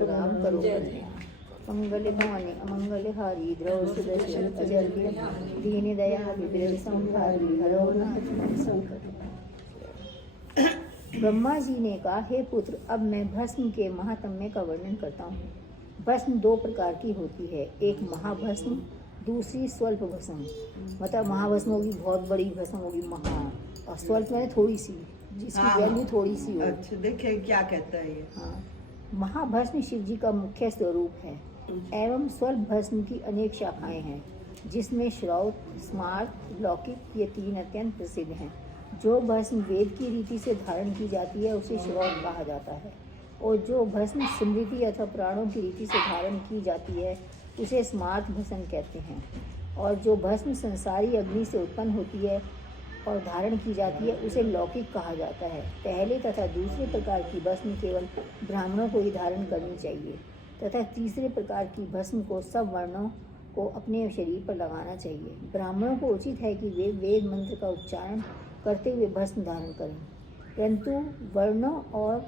प्रणाम करो। मंगल भवानी अमंगल हारी द्रव सुदर्शन अजल्य दीन दया विद्रव संहारी हरो नाथ संकट। ब्रह्मा जी ने कहा, हे पुत्र, अब मैं भस्म के महात्म्य का वर्णन करता हूँ। भस्म दो प्रकार की होती है, एक महाभस्म, दूसरी स्वल्प भस्म। मतलब महाभस्म होगी बहुत बड़ी भस्म होगी महा, और स्वल्प में थोड़ी सी, जिसकी वैल्यू थोड़ी सी हो। अच्छा, देखिए क्या कहता है ये। हाँ, महाभस्म शिव जी का मुख्य स्वरूप है एवं स्वल्प भस्म की अनेक शाखाएं हैं, जिसमें श्रौत, स्मार्त, लौकिक ये तीन अत्यंत प्रसिद्ध हैं। जो भस्म वेद की रीति से धारण की जाती है उसे श्रौत कहा जाता है, और जो भस्म स्मृति अथवा प्राणों की रीति से धारण की जाती है उसे स्मार्त भस्म कहते हैं। और जो भस्म संसारी अग्नि से उत्पन्न होती है और धारण की जाती है उसे लौकिक कहा जाता है। पहले तथा दूसरे प्रकार की भस्म केवल ब्राह्मणों को ही धारण करनी चाहिए तथा तीसरे प्रकार की भस्म को सब वर्णों को अपने शरीर पर लगाना चाहिए। ब्राह्मणों को उचित है कि वे वेद मंत्र का उच्चारण करते हुए भस्म धारण करें, परंतु वर्णों और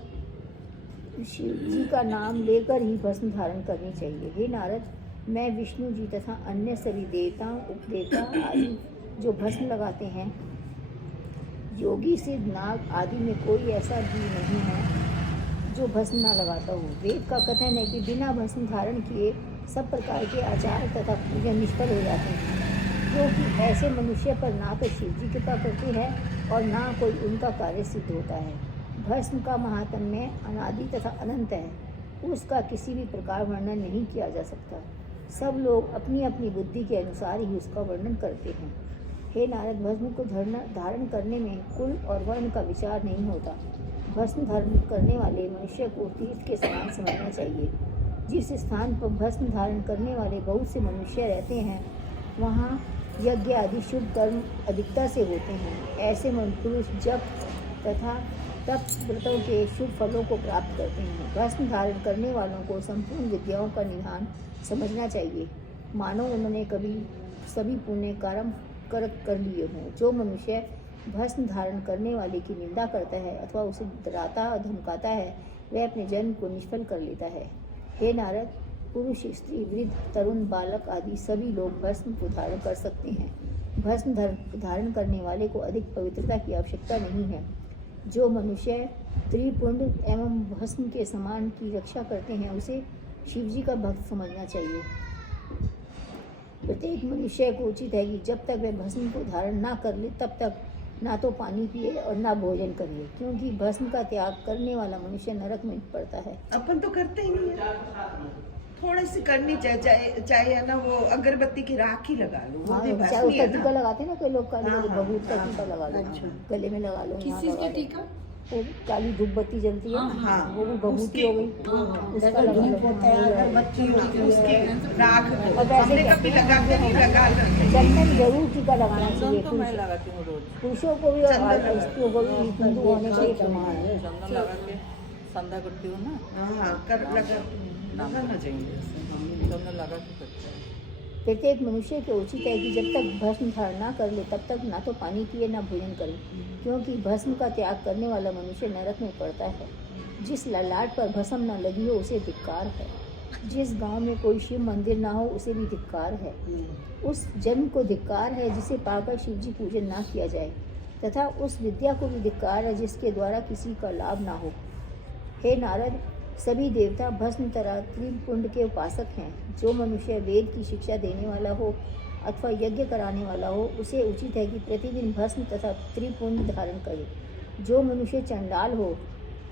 शिव जी का नाम लेकर ही भस्म धारण करनी चाहिए। हे नारद, मैं विष्णु जी तथा अन्य सभी देवताओं, उपदेवता आदि जो भस्म लगाते हैं, योगी, सिद्ध, नाग आदि में कोई ऐसा भी नहीं है जो भस्म न लगाता हो। वेद का कथन है कि बिना भस्म धारण किए सब प्रकार के आचार तथा पूजन निष्फल हो जाते हैं, क्योंकि ऐसे मनुष्य पर ना तो शिव जी कृपा करते हैं और ना कोई उनका कार्य सिद्ध होता है। भस्म का महात्म्य अनादि तथा अनंत है, उसका किसी भी प्रकार वर्णन नहीं किया जा सकता। सब लोग अपनी अपनी बुद्धि के अनुसार ही उसका वर्णन करते हैं। हे नारद, भस्म को धारण करने में कुल और वर्ण का विचार नहीं होता। भस्म धारण करने वाले मनुष्य को तीर्थ के समान समझना चाहिए। जिस स्थान पर भस्म धारण करने वाले बहुत से मनुष्य रहते हैं वहाँ यज्ञ आदि शुभ कर्म अधिकता से होते हैं। ऐसे पुरुष जप तथा तप व्रतों के शुभ फलों को प्राप्त करते हैं। भस्म धारण करने वालों को संपूर्ण विद्याओं का निधान समझना चाहिए, मानो उन्होंने कभी सभी पुण्य कर्म कर लिए हों। जो मनुष्य भस्म धारण करने वाले की निंदा करता है अथवा उसे डराता और धमकाता है, वह अपने जन्म को निष्फल कर लेता है। हे नारद, पुरुष, स्त्री, वृद्ध, तरुण, बालक आदि सभी लोग भस्म को धारण कर सकते हैं। भस्म धारण करने वाले को अधिक पवित्रता की आवश्यकता नहीं है। जो मनुष्य त्रिपुंड एवं भस्म के समान की रक्षा करते हैं उसे शिव जी का भक्त समझना चाहिए। प्रत्येक मनुष्य को उचित है कि जब तक वह भस्म को धारण ना कर ले तब तक ना तो पानी पिए और ना भोजन करिए, क्योंकि भस्म का त्याग करने वाला मनुष्य नरक में पड़ता है। अपन तो करते ही नहीं है, थोड़ी सी करनी चाहिए ना। वो अगरबत्ती की राख ही लगा लो। हाँ, चाहे उसका टीका लगाते हैं ना कोई लोग, काली वाली बबूत का टीका लगा लो, गले में लगा लो। किस चीज का टीका? वो काली धूप बत्ती जलती है, हाँ, वो भी बबूती हो गई, उसका लगा लो। उसकी राख और वैसे हमने कभी लगाते नहीं, लगा लेते। चंदन जरूर टीका लगाना चाहिए। तो मैं लगाती हूँ रोज। पुरुषों को भी और स्त्रियों को भी हिंदू होने का एक प्रमाण है। चंदन लगा के संध्या करती हूँ ना। हाँ, कर लगाना चाहिए। चंदन लगा के करते हैं। प्रत्येक मनुष्य को उचित है कि जब तक भस्म धारण ना कर ले तब तक ना तो पानी पिए ना भोजन करे, क्योंकि भस्म का त्याग करने वाला मनुष्य नरक में पड़ता है। जिस ललाट पर भस्म न लगी हो उसे धिक्कार है। जिस गांव में कोई शिव मंदिर ना हो उसे भी धिक्कार है। उस जन्म को धिक्कार है जिसे पाकर शिव जी पूजन ना किया जाए, तथा उस विद्या को भी धिक्कार है जिसके द्वारा किसी का लाभ ना हो। हे नारद, सभी देवता भस्म तथा त्रिपुंड के उपासक हैं। जो मनुष्य वेद की शिक्षा देने वाला हो अथवा यज्ञ कराने वाला हो उसे उचित है कि प्रतिदिन भस्म तथा त्रिपुंड धारण करे। जो मनुष्य चंडाल हो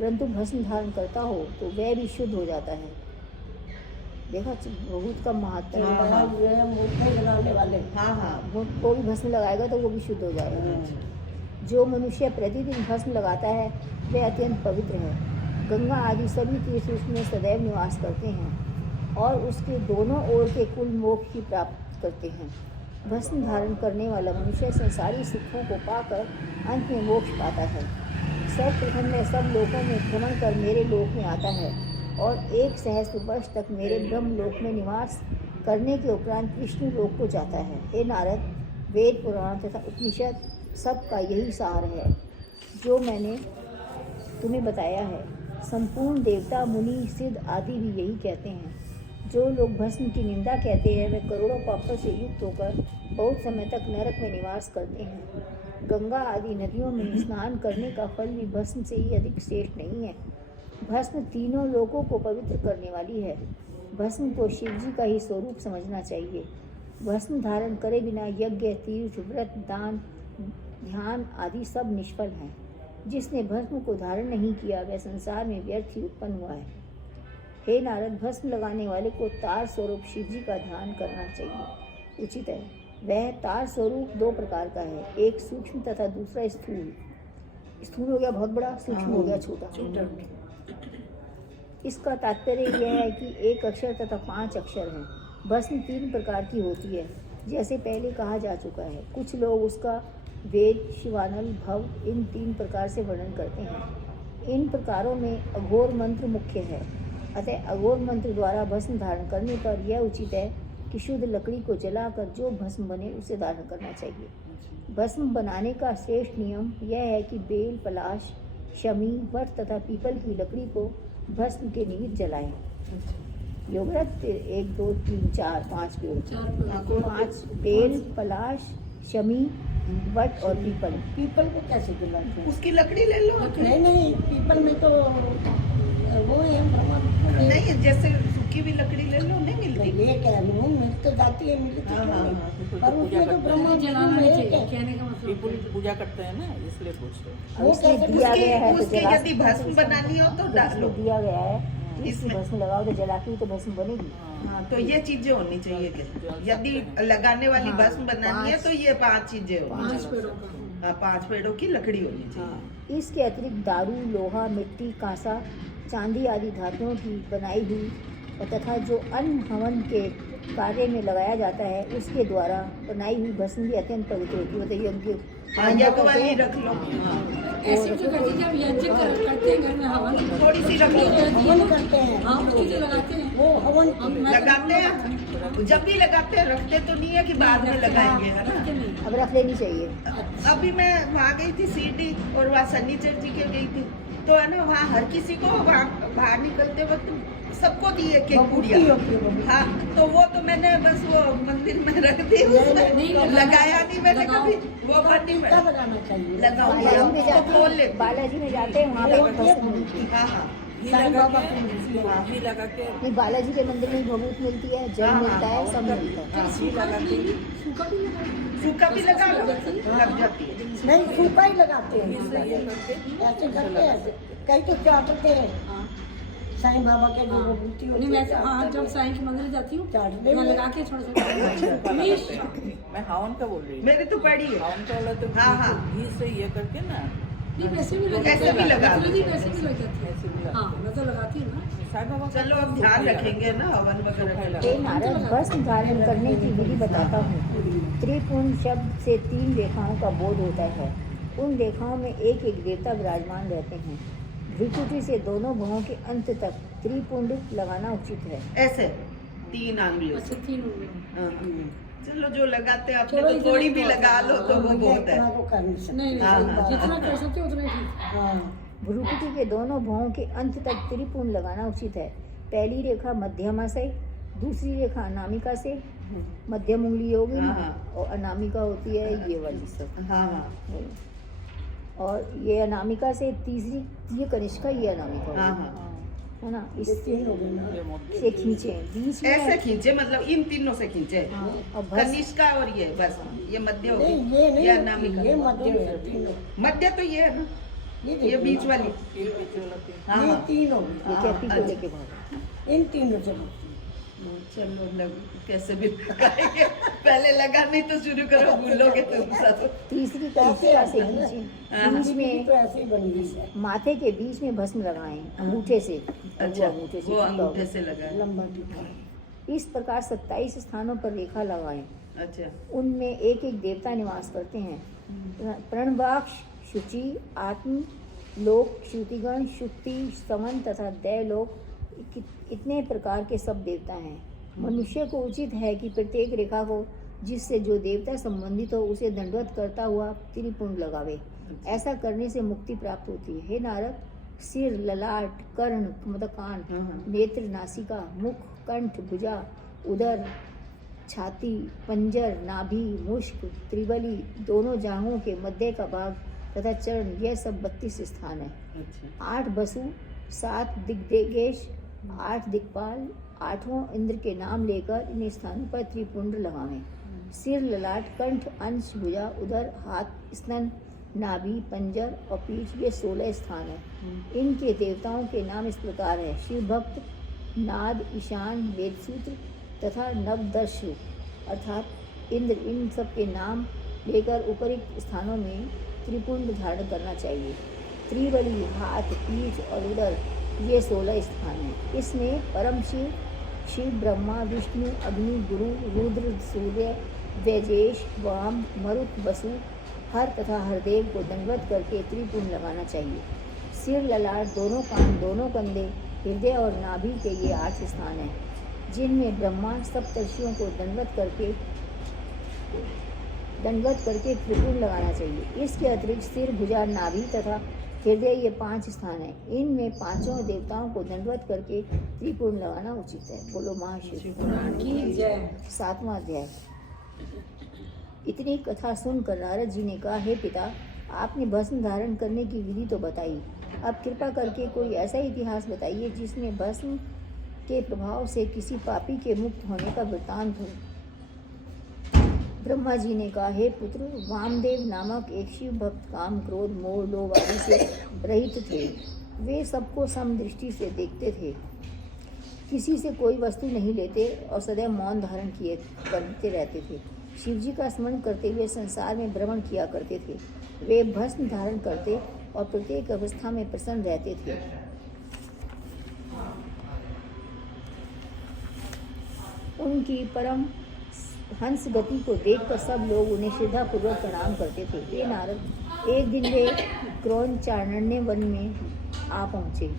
परंतु भस्म धारण करता हो तो वह भी शुद्ध हो जाता है। देखा बहुत का महत्व है। हाँ, वो भी भस्म लगाएगा तो वो भी शुद्ध हो जाएगा। जो मनुष्य प्रतिदिन भस्म लगाता है वह अत्यंत पवित्र है। गंगा आदि सभी तीर्थ उसमें सदैव निवास करते हैं और उसके दोनों ओर के कुल मोक्ष की प्राप्त करते हैं। भस्म धारण करने वाला मनुष्य संसारी सुखों को पाकर अंत में मोक्ष पाता है। सर्वप्रथम वह सब लोकों में भ्रमण कर मेरे लोक में आता है और 1 सहस्त्र वर्ष तक मेरे ब्रह्म लोक में निवास करने के उपरांत विष्णु लोक को जाता है। हे नारद, वेद, पुराण तथा उपनिषद सब का यही सार है जो मैंने तुम्हें बताया है। संपूर्ण देवता, मुनि, सिद्ध आदि भी यही कहते हैं। जो लोग भस्म की निंदा कहते हैं वे करोड़ों पापों से युक्त होकर बहुत समय तक नरक में निवास करते हैं। गंगा आदि नदियों में स्नान करने का फल भी भस्म से ही अधिक श्रेष्ठ नहीं है। भस्म तीनों लोकों को पवित्र करने वाली है। भस्म को शिव जी का ही स्वरूप समझना चाहिए। भस्म धारण करे बिना यज्ञ, तीर्थ, व्रत, दान, ध्यान आदि सब निष्फल हैं। जिसने भस्म को धारण नहीं किया वह संसार में व्यर्थ ही उत्पन्न हुआ है। हे नारद, भस्म लगाने वाले को तार स्वरूप शिव जी का ध्यान करना चाहिए, उचित है। वह तार स्वरूप दो प्रकार का है, एक सूक्ष्म तथा दूसरा स्थूल। स्थूल हो गया बहुत बड़ा, सूक्ष्म हो गया छोटा। इसका तात्पर्य यह है कि एक अक्षर तथा 5 अक्षर हैं। भस्म 3 प्रकार की होती है, जैसे पहले कहा जा चुका है। कुछ लोग उसका वेद, शिवानल, भव इन 3 प्रकार से वर्णन करते हैं। इन प्रकारों में अघोर मंत्र मुख्य है। अतः अघोर मंत्र द्वारा भस्म धारण करने पर यह उचित है कि शुद्ध लकड़ी को जलाकर जो भस्म बने उसे धारण करना चाहिए। भस्म बनाने का श्रेष्ठ नियम यह है कि बेल, पलाश, शमी, वट तथा पीपल की लकड़ी को भस्म के निमित्त जलाएं। योगरत 1 2 3 4 5 पेड़, 5 बेल, पलाश, शमी, वट और पीपल। पीपल को कैसे जलाते हैं? उसकी लकड़ी ले लो। नहीं, पीपल में तो वो है ब्रह्मा। नहीं, जैसे सूखी भी लकड़ी ले लो, नहीं मिलती। ये कह रही हूँ, मिल तो जाती है, मिल तो हाँ, क्यों हाँ, नहीं? हाँ, पर उसमें तो ब्रह्मा जलाना नहीं चाहिए, है। कहने का मतलब पीपल की पूजा करते हैं ना, इसलिए पूछ रहे हैं। वो उसमें कैसे दिया गया है तो उसके जला यदि सकते हैं। भस्म बनानी हो तो डालो। इसमें दिया गया है कि इसमें इसमें। भस्म लगाओ तो जला के ही तो भस्म बनेगी। हाँ, तो ये चीजें होनी चाहिए क्या? यदि लगाने वाली हाँ, भस्म बनानी है तो ये 5 चीजें होनी 5 चाहिए। पेड़ों का। हाँ, 5 पेड़ों की लकड़ी होनी चाहिए। हाँ, इसके अतिरिक्त दारू, लोहा, मिट्टी, कांसा, चांदी आदि धातुओं की बनाई हुई और तथा जो अन्न हवन के कार्य में लगाया जाता है उसके द्वारा बनाई हुई भस्म भी अत्यंत पवित्र होती है। मतलब यज्ञ हाँ, यज्ञ वाली रख लो। ऐसे जो करते हैं, जब यज्ञ करते हैं घर में हवन, थोड़ी सी रख लो। हवन करते हैं। हाँ उसकी जो लगाते हैं वो हवन हम मैं लगाते हैं, जब भी लगाते हैं रखते तो नहीं है कि बाद में लगाएंगे, है ना। अब रख लेनी चाहिए। अभी मैं वहाँ गई थी सीडी और वहाँ शनिचर जी के गई थी, तो है ना वहाँ हर किसी को वहाँ बाहर निकलते वक्त सबको दी एक एक बबूती गुड़िया। होती है, बबूती। हाँ, तो वो तो मैंने बस वो मंदिर में रख दी, उसमें नहीं, लगाया नहीं मैंने लगाओ। कभी। वो बनी में टीका लगाना चाहिए। लगाऊंगी, बालाजी में तो खोल जाते लेती। बालाजी में जाते हैं वहाँ पे भस्म मिलती है। हाँ हाँ घी साईं लगा बाबा के, की मूर्ति है। हाँ, घी लगा के, नहीं, बालाजी के मंदिर में भभूत मिलती है, जल हाँ, मिलता है, सब हाँ, मिलता है। हाँ, घी लगा के सूखा भी लगा सूखा भी लगा लो, लग जाती है। नहीं, सूखा ही लगाते हैं। घी से ये करके ऐसे करते हैं, कई तो चाटते हैं। साईं बाबा के जो विभूति होती नहीं है, मैं हाँ जब साईं के मंदिर जाती हूँ चाटने मैं में लगा के छोटा छोटा मैं हवन का बोल रही हूँ। मेरी तो पड़ी है। हवन का वाला तो हाँ, हाँ। घी से ये करके ना, नहीं वैसे भी लग ऐसे भी लगा लो। वैसे भी लग जाती ऐसे भी है। लगा। हाँ मैं तो लगाती हूँ ना। साईं बाबा का चलो अब ध्यान रखेंगे ना हवन वगैरह का। हे नारद, भस्म धारण करने की विधि बताता हूँ। त्रिपुंड शब्द से 3 रेखाओं का बोध होता है। उन रेखाओं में एक एक देवता विराजमान रहते हैं। भ्रुकुटी से दोनों भुवों के अंत तक त्रिपुंड लगाना उचित है। ऐसे 3 आंगलियों से। अच्छा 3 हो गए। हाँ। चलो जो लगाते हैं अपने चलो तो इतना थोड़ी ही भी बहुत लगा लो तो वो बहुत है। इतना तो कर नहीं सकते। नहीं हाँ, नहीं हाँ। जितना कर सकते हो उतना ही ठीक है। हाँ, भ्रुकुटी के दोनों भुवों के अंत तक त्रिपुंड लगाना उचित है। पहली रेखा मध्यमा से, दूसरी रेखा अनामिका से, मध्यम उंगली होगी ना, हाँ। और अनामिका होती है ये वाली सब। हाँ हाँ और ये अनामिका से तीसरी, ये कनिष्का, ये अनामिका हाँ होगी, हाँ। है ना। ये इससे 3 हो गए ना। ये मोटी खींचे बीच में। ऐसे खींचे, मतलब इन तीनों से खींचे। हाँ, और भस्म कनिष्का और ये बस ये मध्य हो नहीं, गई, ये नहीं, ये अनामिका। ये मध्य है, 3 हो। मध्य तो ये है ना, ये ये देखो बीच ना। वाली। ये पीछे वाला तीन। हाँ ये हाँ। 3 हो ये गए। कैपी को अच्छा। लेके भागो। इन 3 से चलो लग कैसे भी लगाएंगे, पहले लगाने तो शुरू करो, भूलोगे तुम सब। तीसरी कनिष्का से खींचे, बीच तो में ऐसे ही बन गई है, माथे के बीच में भस्म लगाएं अंगूठे से। अच्छा, अंगूठे से वो टिका अंगूठे हुआ। से लगा। लंबा टीका। इस प्रकार 27 स्थानों पर रेखा लगाएं। अच्छा। उनमें एक एक देवता निवास करते हैं। प्रणवाक्ष, शुचि, आत्म लोक, श्रुतिगण, शुक्ति, स्तवन तथा दैलोक, इतने प्रकार के सब देवता हैं। मनुष्य को उचित है कि प्रत्येक रेखा को जिससे जो देवता संबंधित हो उसे दंडवत करता हुआ त्रिपुंड लगावे। ऐसा करने से मुक्ति प्राप्त होती है। हे नारद, सिर, ललाट, कर्ण मतलब कान, नेत्र, नासिका, मुख, कंठ, भुजा, उदर, छाती, पंजर, नाभि, मुष्क, त्रिबली, दोनों जांघों के मध्य का भाग तथा चरण, यह सब 32 स्थान है। 8 बसु, 7 दिग्देश, 8 दिक्पाल, 8वां इंद्र के नाम लेकर इन स्थानों पर त्रिपुंड लगावें। सिर, ललाट, कंठ, अंश, भुजा, उदर, हाथ, स्तन, नाभि, पंजर और पीठ, ये 16 स्थान है। इनके देवताओं के नाम इस प्रकार है: शिव भक्त, नाद, ईशान, वेदसूत्र तथा नवदर्श अर्थात इंद्र। इन सब के नाम लेकर उपरिक्त स्थानों में त्रिपुंड धारण करना चाहिए। त्रिबली, हाथ, पीठ और उदर, ये 16 स्थान हैं। इसमें परम शिव, शिव ब्रह्मा, विष्णु, अग्नि, गुरु, रुद्र, सूर्य, वैजेश, वाम, मरुत, वसु, हर तथा हरदेव को दंडवत करके त्रिपुंड लगाना चाहिए। सिर, ललाट, दोनों कान, दोनों कंधे, हृदय और नाभि के ये 8 स्थान हैं, जिनमें ब्रह्मा सप्तर्षियों को दंडवत करके त्रिपुंड लगाना चाहिए। इसके अतिरिक्त सिर, भुजा, नाभि तथा हृदय, ये 5 स्थान हैं। इनमें 5 देवताओं को दंडवत करके त्रिपुंड लगाना उचित है। बोलो महाशिव की जय। 7वां अध्याय। इतनी कथा सुनकर नारद जी ने कहा, हे पिता, आपने भस्म धारण करने की विधि तो बताई, अब कृपा करके कोई ऐसा इतिहास बताइए जिसमें भस्म के प्रभाव से किसी पापी के मुक्त होने का वृतांत हो। ब्रह्मा जी ने कहा, हे पुत्र, वामदेव नामक एक शिव भक्त काम, क्रोध, मोह, लोभ आदि से रहित थे। वे सबको समदृष्टि से देखते थे, किसी से कोई वस्तु नहीं लेते और सदैव मौन धारण करते रहते थे। शिवजी का स्मरण करते हुए संसार में भ्रमण किया करते थे। वे भस्म धारण करते और प्रत्येक अवस्था में प्रसन्न रहते थे। उनकी परम हंस गति को देखकर सब लोग उन्हें श्रद्धापूर्वक प्रणाम करते थे। हे नारद, एक दिन वे क्रौंचारण्य वन में आ पहुँचे।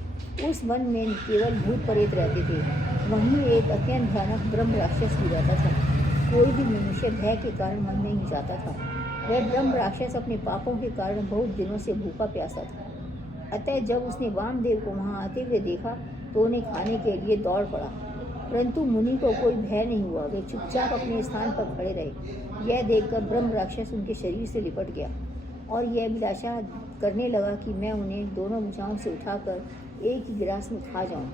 उस वन में केवल भूत प्रेत रहते थे। वहीं एक अत्यंत भयानक ब्रह्म राक्षस भी रहता था। कोई भी मनुष्य भय के कारण मन नहीं जाता था। वह ब्रह्म राक्षस अपने पापों के कारण बहुत दिनों से भूखा प्यासा था। अतः जब उसने वामदेव को वहाँ आते हुए देखा तो उन्हें खाने के लिए दौड़ पड़ा, परंतु मुनि को कोई भय नहीं हुआ। वे चुपचाप अपने स्थान पर खड़े रहे। यह देखकर ब्रह्म राक्षस उनके शरीर से लिपट गया और यह अभिलाषा करने लगा कि मैं उन्हें दोनों भुजाओं से उठाकर एक ही गिलास में खा जाऊं।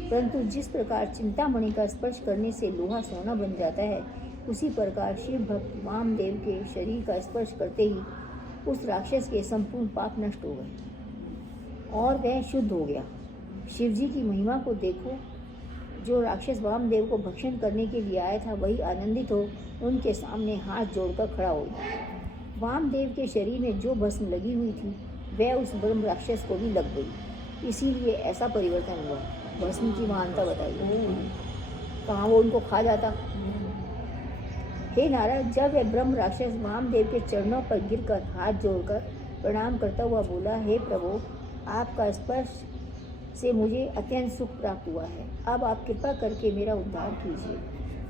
परंतु जिस प्रकार चिंतामणि का स्पर्श करने से लोहा सोना बन जाता है, उसी प्रकार शिव भक्त वामदेव के शरीर का स्पर्श करते ही उस राक्षस के संपूर्ण पाप नष्ट हो गए और वह शुद्ध हो गया। शिवजी की महिमा को देखो। जो राक्षस वामदेव को भक्षण करने के लिए आया था, वही आनंदित हो उनके सामने हाथ जोड़कर खड़ा हो गया। वामदेव के शरीर में जो भस्म लगी हुई थी, वह उस ब्रह्म राक्षस को भी लग गई। इसीलिए ऐसा परिवर्तन हुआ। भस्म की महानता बताई। कहाँ वो उनको खा जाता। हे नारद, जब वह ब्रह्म राक्षस वामदेव के चरणों पर गिरकर हाथ जोड़कर प्रणाम करता हुआ बोला, हे प्रभु, आपका स्पर्श से मुझे अत्यंत सुख प्राप्त हुआ है। अब आप कृपा करके मेरा उद्धार कीजिए।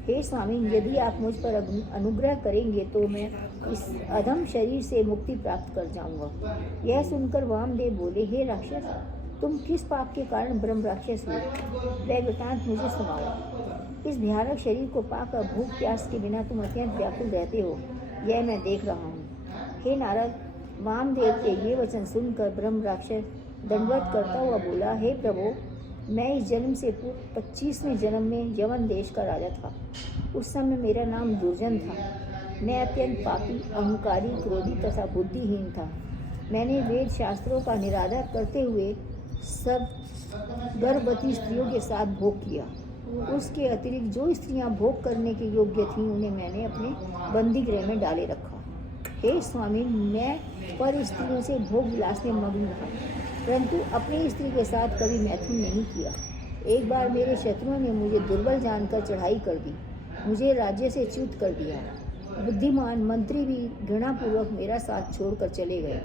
हे स्वामी, यदि आप मुझ पर अनुग्रह करेंगे तो मैं इस अधम शरीर से मुक्ति प्राप्त कर जाऊंगा। यह सुनकर वामदेव बोले, हे राक्षस, तुम किस पाप के कारण ब्रह्म राक्षस हुए? वह वृतांत मुझे सुनाओ। इस भयानक शरीर को पाकर भूख प्यास के बिना तुम अत्यंत व्याकुल रहते हो, यह मैं देख रहा हूँ। हे नारद, वामदेव के ये वचन सुनकर ब्रह्म राक्षस दंडवत करता हुआ बोला, हे प्रभु, मैं इस जन्म से पूर्व 25वें जन्म में यवन देश का राजा था। उस समय मेरा नाम दुर्जन था। मैं अत्यंत पापी, अहंकारी, क्रोधी तथा बुद्धिहीन था। मैंने वेद शास्त्रों का निरादर करते हुए सब गर्भवती स्त्रियों के साथ भोग किया। उसके अतिरिक्त जो स्त्रियां भोग करने के योग्य थीं, उन्हें मैंने अपने बंदी गृह में डाले रखा। हे स्वामी, मैं पर स्त्रियों से भोग विलास में मग्न रहा, परंतु अपनी स्त्री के साथ कभी मैथुन नहीं किया। एक बार मेरे शत्रुओं ने मुझे दुर्बल जानकर चढ़ाई कर दी, मुझे राज्य से च्युत कर दिया। बुद्धिमान मंत्री भी घृणापूर्वक मेरा साथ छोड़कर चले गए।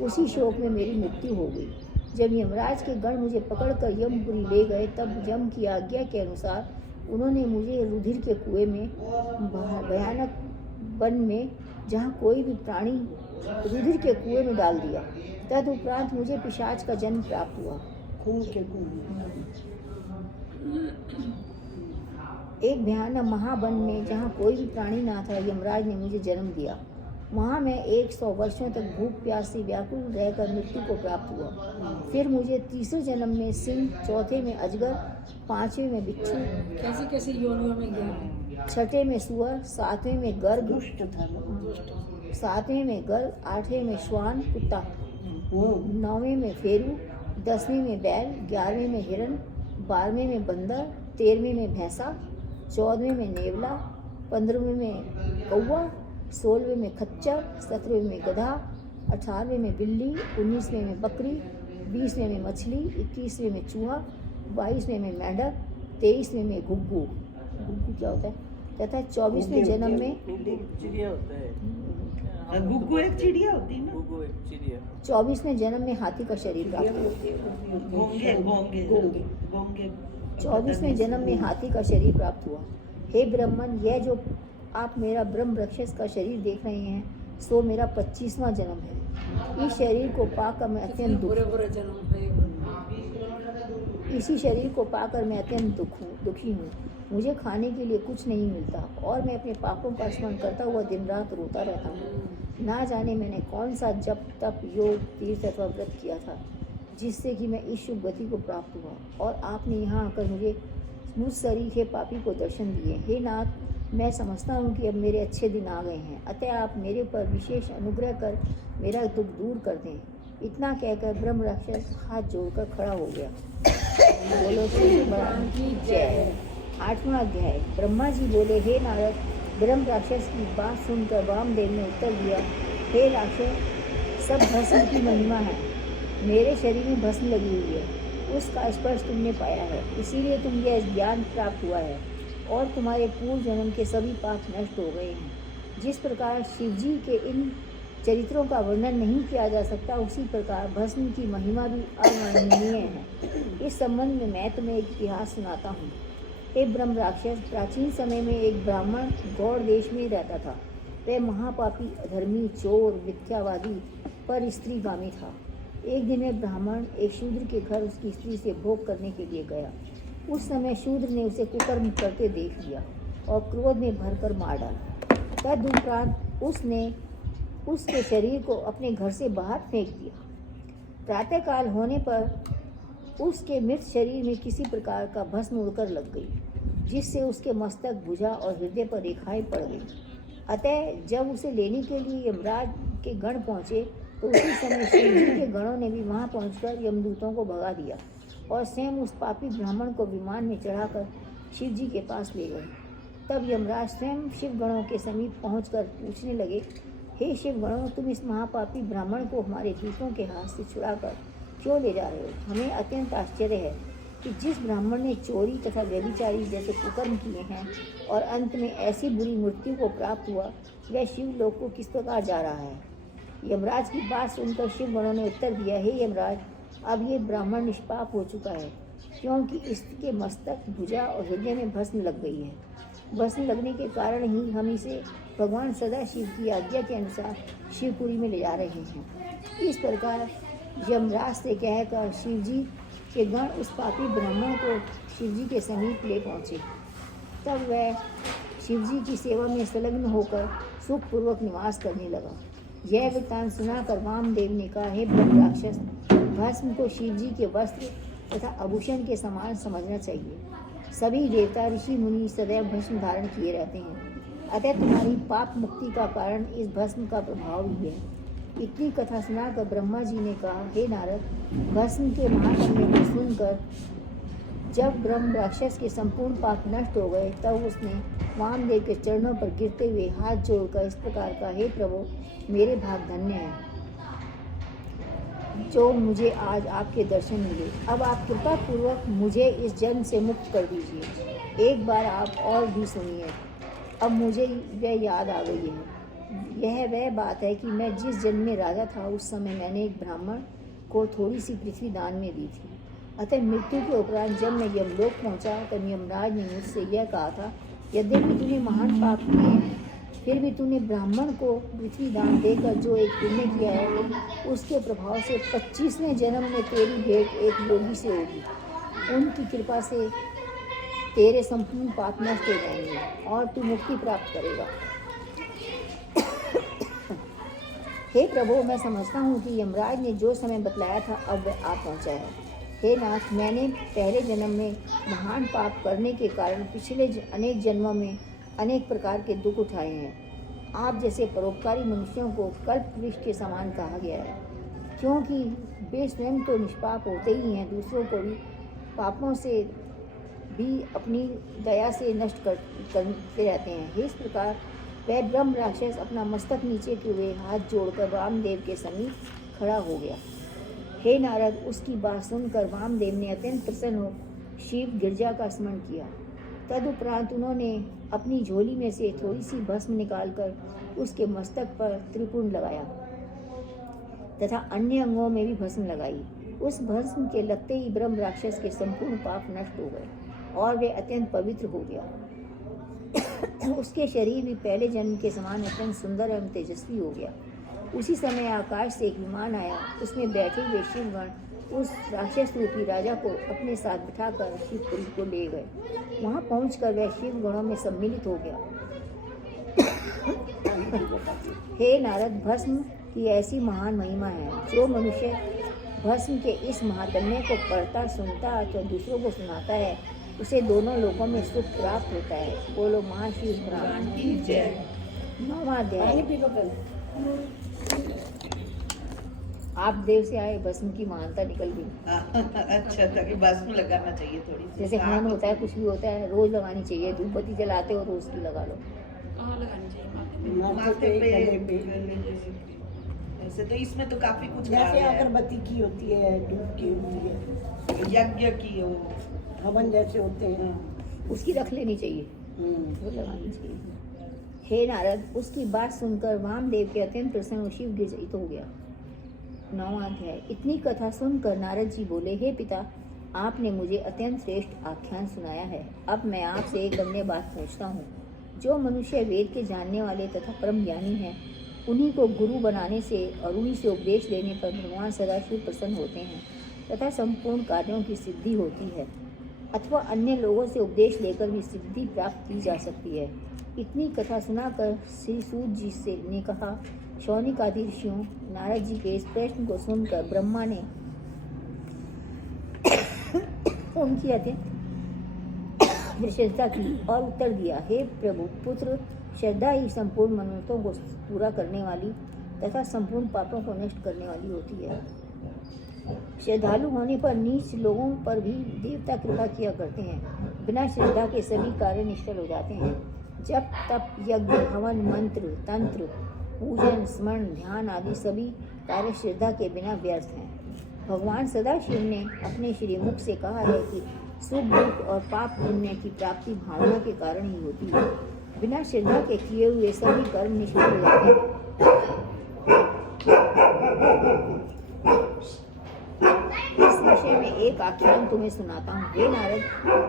उसी शोक में मेरी मृत्यु हो गई। जब यमराज के गण मुझे पकड़कर यमपुरी ले गए, तब यम की आज्ञा के अनुसार उन्होंने मुझे रुधिर के कुएं में, भयानक वन में, जहाँ कोई भी प्राणी रुधिर के कुएं में डाल दिया तदुपरांत मुझे पिशाच का जन्म प्राप्त हुआ। खून के खून। एक भयानक महावन में जहाँ कोई भी प्राणी ना था, यमराज ने मुझे जन्म दिया। वहाँ मैं 100 वर्षों तक भूख प्यास से व्याकुल रहकर मृत्यु को प्राप्त हुआ। फिर मुझे तीसरे जन्म में सिंह, चौथे में अजगर, पांचवें में बिच्छू, कैसी कैसी योनियों में गया। छठे में सुअर, सातवें में गर्ग, दुष्ट था वो, दुष्ट। सातवें में गर्ग, आठवें में श्वान कुत्ता, हम्म। नौवें में फेरू, 10वें में बैल, 11वें में हिरण, 12वें में बंदर, 13वें में भैंसा, 14वें में नेवला, 15वें में कौवा, 16वें में खच्चर, 17वें में गधा, 18वें में बिल्ली, 19वें में बकरी, 20वें में मछली, 21वें में चूहा, 22वें में मेंढक, 23वें में घुग्गू, घुग्गू क्या होता है, तथा 24वें जन्म में चिड़िया होता है। गुग्गू एक चिड़िया होती है ना। गुग्गू एक चिड़िया। 24वें जन्म में हाथी का शरीर प्राप्त हुआ। गोंगे गोंगे गोंगे। गोंगे 24वें जन्म में हाथी का शरीर प्राप्त हुआ। हे ब्रह्मन, यह जो आप मेरा ब्रह्म राक्षस का शरीर देख रहे हैं, सो मेरा 25वां जन्म है। इस शरीर को पाकर मैं अत्यंत बुरे बुरे जन्म है। इसी शरीर को पाकर मैं अत्यंत दुखी हूँ। मुझे खाने के लिए कुछ नहीं मिलता और मैं अपने पापों का स्मरण करता हुआ दिन रात रोता रहता हूँ। ना जाने मैंने कौन सा जप तप योग तीर्थ अथवा व्रत किया था जिससे कि मैं इस शुभ गति को प्राप्त हुआ, और आपने यहाँ आकर मुझे मुझ सरीखे पापी को दर्शन दिए। हे नाथ, मैं समझता हूँ कि अब मेरे अच्छे दिन आ गए हैं, अतः आप मेरे ऊपर विशेष अनुग्रह कर मेरा दुख दूर कर दें। इतना कहकर ब्रह्म राक्षस हाथ जोड़कर खड़ा हो गया। बोलो श्री भगवान की जय। 8वां अध्याय। ब्रह्मा जी बोले, हे नारद, ब्रह्म राक्षस की बात सुनकर वामदेव ने उत्तर दिया, हे राक्षस, सब भस्म की महिमा है। मेरे शरीर में भस्म लगी हुई है, उसका स्पर्श तुमने पाया है, इसीलिए तुम यह ज्ञान प्राप्त हुआ है और तुम्हारे पूर्व जन्म के सभी पाप नष्ट हो गए हैं। जिस प्रकार शिवजी के इन चरित्रों का वर्णन नहीं किया जा सकता, उसी प्रकार भस्म की महिमा भी अवर्णनीय है। इस संबंध में मैं तुम्हें एक इतिहास सुनाता हूँ। हे ब्रह्म राक्षस, प्राचीन समय में एक ब्राह्मण गौड़ देश में रहता था। वह महापापी, अधर्मी, चोर, मिथ्यावादी, पर स्त्रीगामी था। एक दिन वह ब्राह्मण एक शूद्र के घर उसकी स्त्री से भोग करने के लिए गया। उस समय शूद्र ने उसे कुकर्म करते देख लिया और क्रोध में भरकर मार डाला। तदुपरांत उसने उसके शरीर को अपने घर से बाहर फेंक दिया। प्रातःकाल होने पर उसके मृत शरीर में किसी प्रकार का भस्म उड़कर लग गई, जिससे उसके मस्तक, भुजा और हृदय पर रेखाएं पड़ गई। अतः जब उसे लेने के लिए यमराज के गण पहुंचे तो उसी समय शिवजी के गणों ने भी वहां पहुंचकर यमदूतों को भगा दिया और स्वयं उस पापी ब्राह्मण को विमान में चढ़ाकर शिवजी के पास ले गए। तब यमराज स्वयं शिव गणों के समीप पहुंचकर पूछने लगे, हे शिव गणों, तुम इस महापापी ब्राह्मण को हमारे दूतों के हाथ से छुड़ाकर क्यों ले जा रहे हो? हमें अत्यंत आश्चर्य है कि जिस ब्राह्मण ने चोरी तथा व्यभिचारी जैसे कुकर्म किए हैं और अंत में ऐसी बुरी मृत्यु को प्राप्त हुआ, वह शिव लोक को किस प्रकार जा रहा है। यमराज की बात सुनकर शिव गणों ने उत्तर दिया, हे यमराज, अब ये ब्राह्मण निष्पाप हो चुका है, क्योंकि इसके मस्तक, भुजा और हृदय में भस्म लग गई है। भस्म लगने के कारण ही हम इसे भगवान सदाशिव की आज्ञा के अनुसार शिवपुरी में ले जा रहे हैं। इस प्रकार यमराज से कहकर शिवजी के गण उस पापी ब्राह्मण को शिवजी के समीप ले पहुँचे। तब वह शिवजी की सेवा में संलग्न होकर सुखपूर्वक निवास करने लगा। यह वृत्तांत सुनाकर वामदेव ने कहा, हे ब्रह्म राक्षस, भस्म को शिवजी के वस्त्र तथा आभूषण के समान समझना चाहिए। सभी देवता, ऋषि, मुनि सदैव भस्म धारण किए रहते हैं, अतः तुम्हारी पाप मुक्ति का कारण इस भस्म का प्रभाव ही है। इतनी कथा सुनाकर ब्रह्मा जी ने कहा, हे नारद, भस्म के महात्म्य को सुनकर जब ब्रह्म राक्षस के संपूर्ण पाप नष्ट हो गए, तब उसने वामदेव के चरणों पर गिरते हुए हाथ जोड़कर इस प्रकार का, हे प्रभु, मेरे भाग धन्य हैं जो मुझे आज आपके दर्शन मिले। अब आप कृपा पूर्वक मुझे इस जन्म से मुक्त कर दीजिए। एक बार आप और भी सुनिए। अब मुझे वह याद आ गई है। यह वह बात है कि मैं जिस जन्म में राजा था, उस समय मैंने एक ब्राह्मण को थोड़ी सी पृथ्वी दान में दी थी। अतः मृत्यु के उपरांत जब मैं यमलोक पहुंचा, तब यमराज ने मुझसे यह कहा था, यद्यपि तूने महान पाप किए हैं, फिर भी तूने ब्राह्मण को पृथ्वी दान देकर जो एक पुण्य किया है, उसके प्रभाव से 25वें जन्म में तेरी भेंट एक योगी से होगी। उनकी कृपा से तेरे संपूर्ण पाप नष्ट हो जाएंगे और तू मुक्ति प्राप्त करेगा। हे प्रभु, मैं समझता हूँ कि यमराज ने जो समय बतलाया था अब वह आ पहुँचा है। हे नाथ, मैंने पहले जन्म में महान पाप करने के कारण पिछले अनेक जन्मों में अनेक प्रकार के दुख उठाए हैं। आप जैसे परोपकारी मनुष्यों को कल्प वृक्ष के समान कहा गया है, क्योंकि वे स्वयं तो निष्पाप होते ही हैं, दूसरों को भी पापों से भी अपनी दया से नष्ट करते रहते हैं। इस प्रकार वह ब्रह्म राक्षस अपना मस्तक नीचे किए हुए हाथ जोड़कर वामदेव के समीप खड़ा हो गया। हे नारद, उसकी बात सुनकर वामदेव ने अत्यंत प्रसन्न हो शिव गिरजा का स्मरण किया। तदुपरांत उन्होंने अपनी झोली में से थोड़ी सी भस्म निकालकर उसके मस्तक पर त्रिपुंड लगाया तथा अन्य अंगों में भी भस्म लगाई। उस भस्म के लगते ही ब्रह्म राक्षस के संपूर्ण पाप नष्ट हो गए और वे अत्यंत पवित्र हो गया। उसके शरीर भी पहले जन्म के समान अत्यंत सुंदर एवं तेजस्वी हो गया। उसी समय आकाश से एक विमान आया, उसमें बैठे हुए शिवगण उस राक्षस रूपी राजा को अपने साथ बिठाकर शिवपुरी को ले गए। वहां पहुंचकर वह शिवगणों में सम्मिलित हो गया। हे नारद, भस्म की ऐसी महान महिमा है, जो मनुष्य भस्म के इस महात्म्य को पढ़ता सुनता तो दूसरों को सुनाता है, उसे दोनों लोकों में सुख प्राप्त होता है। बोलो महाशिव पुराण की जय। 9वां अध्याय। आप देव से आए, भस्म की महानता निकल गई। अच्छा था कि भस्म लगाना चाहिए थोड़ी सी। जैसे हवन होता है, कुछ भी होता है, रोज लगानी चाहिए। धूपबत्ती जलाते हो, रोज की लगा लो। लगानी चाहिए माथे पे ऐसे तो इसमें तो काफी कुछ जैसे अगरबत्ती की होती है, धूप की होती है, यज्ञ की हो, हवन जैसे होते हैं। उसकी रख लेनी चाहिए, वो लगानी चाहिए। हे नारद, उसकी बात सुनकर वामदेव के अत्यंत प्रसन्न शिव गिरजित हो गया। 9वां अध्याय। इतनी कथा सुनकर नारद जी बोले, हे पिता, आपने मुझे अत्यंत श्रेष्ठ आख्यान सुनाया है। अब मैं आपसे एक अन्य बात पूछता हूँ। जो मनुष्य वेद के जानने वाले तथा परम ज्ञानी हैं, उन्हीं को गुरु बनाने से और उन्हीं से उपदेश लेने पर भगवान सदाशिव प्रसन्न होते हैं तथा संपूर्ण कार्यों की सिद्धि होती है, अथवा अन्य लोगों से उपदेश लेकर भी सिद्धि प्राप्त की जा सकती है। इतनी कथा सुनाकर श्री सूत जी से ने कहा, शौनिक आदि ऋषियों, नारद जी के इस प्रश्न को सुनकर ब्रह्मा ने उनकी अत्यंत प्रशंसा की और उत्तर दिया, हे प्रभु पुत्र, श्रद्धा ही संपूर्ण मनोरथों को पूरा करने वाली तथा संपूर्ण पापों को नष्ट करने वाली होती है। श्रद्धालु होने पर नीच लोगों पर भी देवता कृपा किया करते हैं। बिना श्रद्धा के सभी कार्य निष्फल हो जाते हैं। जब तप, यज्ञ, हवन, मंत्र, तंत्र, पूजन, स्मरण, ध्यान आदि सभी कार्य श्रद्धा के बिना व्यर्थ हैं। भगवान सदाशिव ने अपने श्री मुख से कहा है कि सुख दुख और पाप पुण्य की प्राप्ति भावना के कारण ही होती है। बिना श्रद्धा के किए हुए सभी कर्म निष्फल हो जाते हैं। इस विषय में एक आख्यान तुम्हें सुनाता हूँ। हे नारद,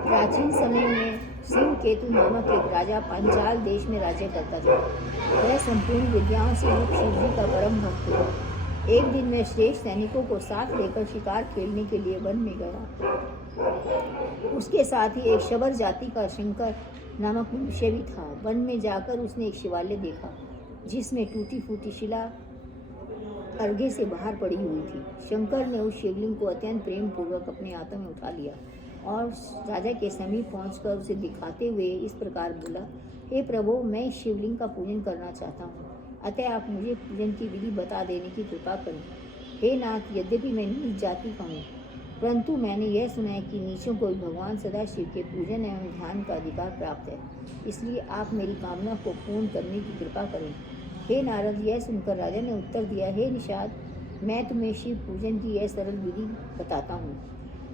प्राचीन समय में सिंह केतु नामक एक राजा पांचाल देश में राज्य करता था। वह संपूर्ण विद्याओं से युक्त शिव जी का परम भक्त था। एक दिन वह श्रेष्ठ सैनिकों को साथ लेकर शिकार खेलने के लिए वन में गया। उसके साथ ही एक शबर जाति का शंकर नामक मनुष्य भी था। वन में जाकर उसने एक शिवालय देखा, जिसमें टूटी फूटी शिला अर्घे से बाहर पड़ी हुई थी। शंकर ने उस शिवलिंग को अत्यंत प्रेम पूर्वक अपने हाथों में उठा लिया और राजा के समीप पहुंचकर उसे दिखाते हुए इस प्रकार बोला, हे प्रभु, मैं इस शिवलिंग का पूजन करना चाहता हूँ, अतः आप मुझे पूजन की विधि बता देने की कृपा करें। हे नाथ, यद्यपि मैं नीच जाति का हूँ, परंतु मैंने यह सुना है कि नीचों को भगवान सदाशिव के पूजन एवं ध्यान का अधिकार प्राप्त है, इसलिए आप मेरी कामना को पूर्ण करने की कृपा करें। हे नारद, यह सुनकर राजा ने उत्तर दिया, हे निषाद, मैं तुम्हें शिव पूजन की यह सरल विधि बताता हूँ,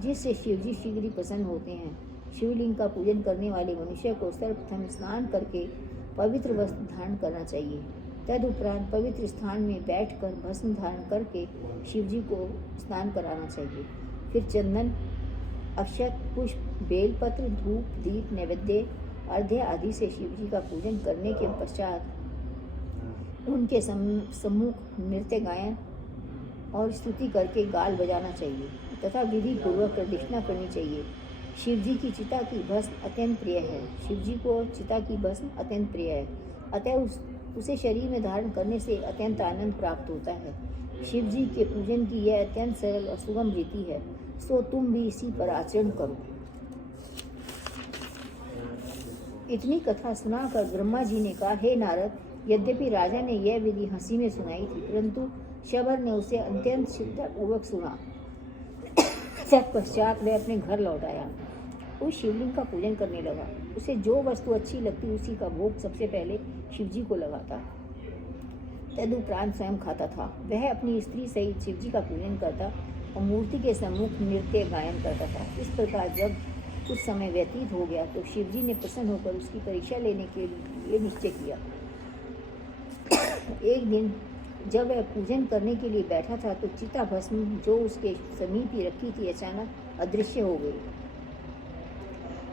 जिससे शिवजी शीघ्र ही प्रसन्न होते हैं। शिवलिंग का पूजन करने वाले मनुष्य को सर्वप्रथम स्नान करके पवित्र वस्त्र धारण करना चाहिए। तदुपरांत पवित्र स्थान में बैठकर भस्म धारण करके शिवजी को स्नान कराना चाहिए। फिर चंदन, अक्षत, पुष्प, बेलपत्र, धूप, दीप, नैवेद्य, अर्घ्य आदि से शिवजी का पूजन करने के पश्चात उनके सम्मुख नृत्य गायन और स्तुति करके गाल बजाना चाहिए तथा विधि पूर्वक प्रदक्षिणा करनी चाहिए। शिव जी की चिता की भस्म अत्यंत प्रिय है। शिव जी को चिता की भस्म अत्यंत प्रिय है, अतः उसे शरीर में धारण करने से अत्यंत आनंद प्राप्त होता है। शिव जी के पूजन की यह अत्यंत सरल और सुगम रीति है, सो तुम भी इसी पर आचरण करो। इतनी कथा सुनाकर ब्रह्मा जी ने कहा, हे नारद, यद्यपि राजा ने यह विधि हंसी में सुनाई थी, परंतु शबर ने उसे अत्यंत श्रद्धापूर्वक सुना। तत्पश्चात वह अपने घर लौट आया, उस शिवलिंग का पूजन करने लगा। उसे जो वस्तु अच्छी लगती उसी का भोग सबसे पहले शिव जी को लगाता, तदुपरांत स्वयं खाता था। वह अपनी स्त्री सहित शिव जी का पूजन करता और मूर्ति के सम्मुख नृत्य गायन करता था। इस प्रकार जब कुछ समय व्यतीत हो गया तो शिव जी ने प्रसन्न होकर उसकी परीक्षा लेने के लिए निश्चय किया। एक दिन जब वह पूजन करने के लिए बैठा था तो चिता भस्म जो उसके समीप ही रखी थी अचानक अदृश्य हो गई।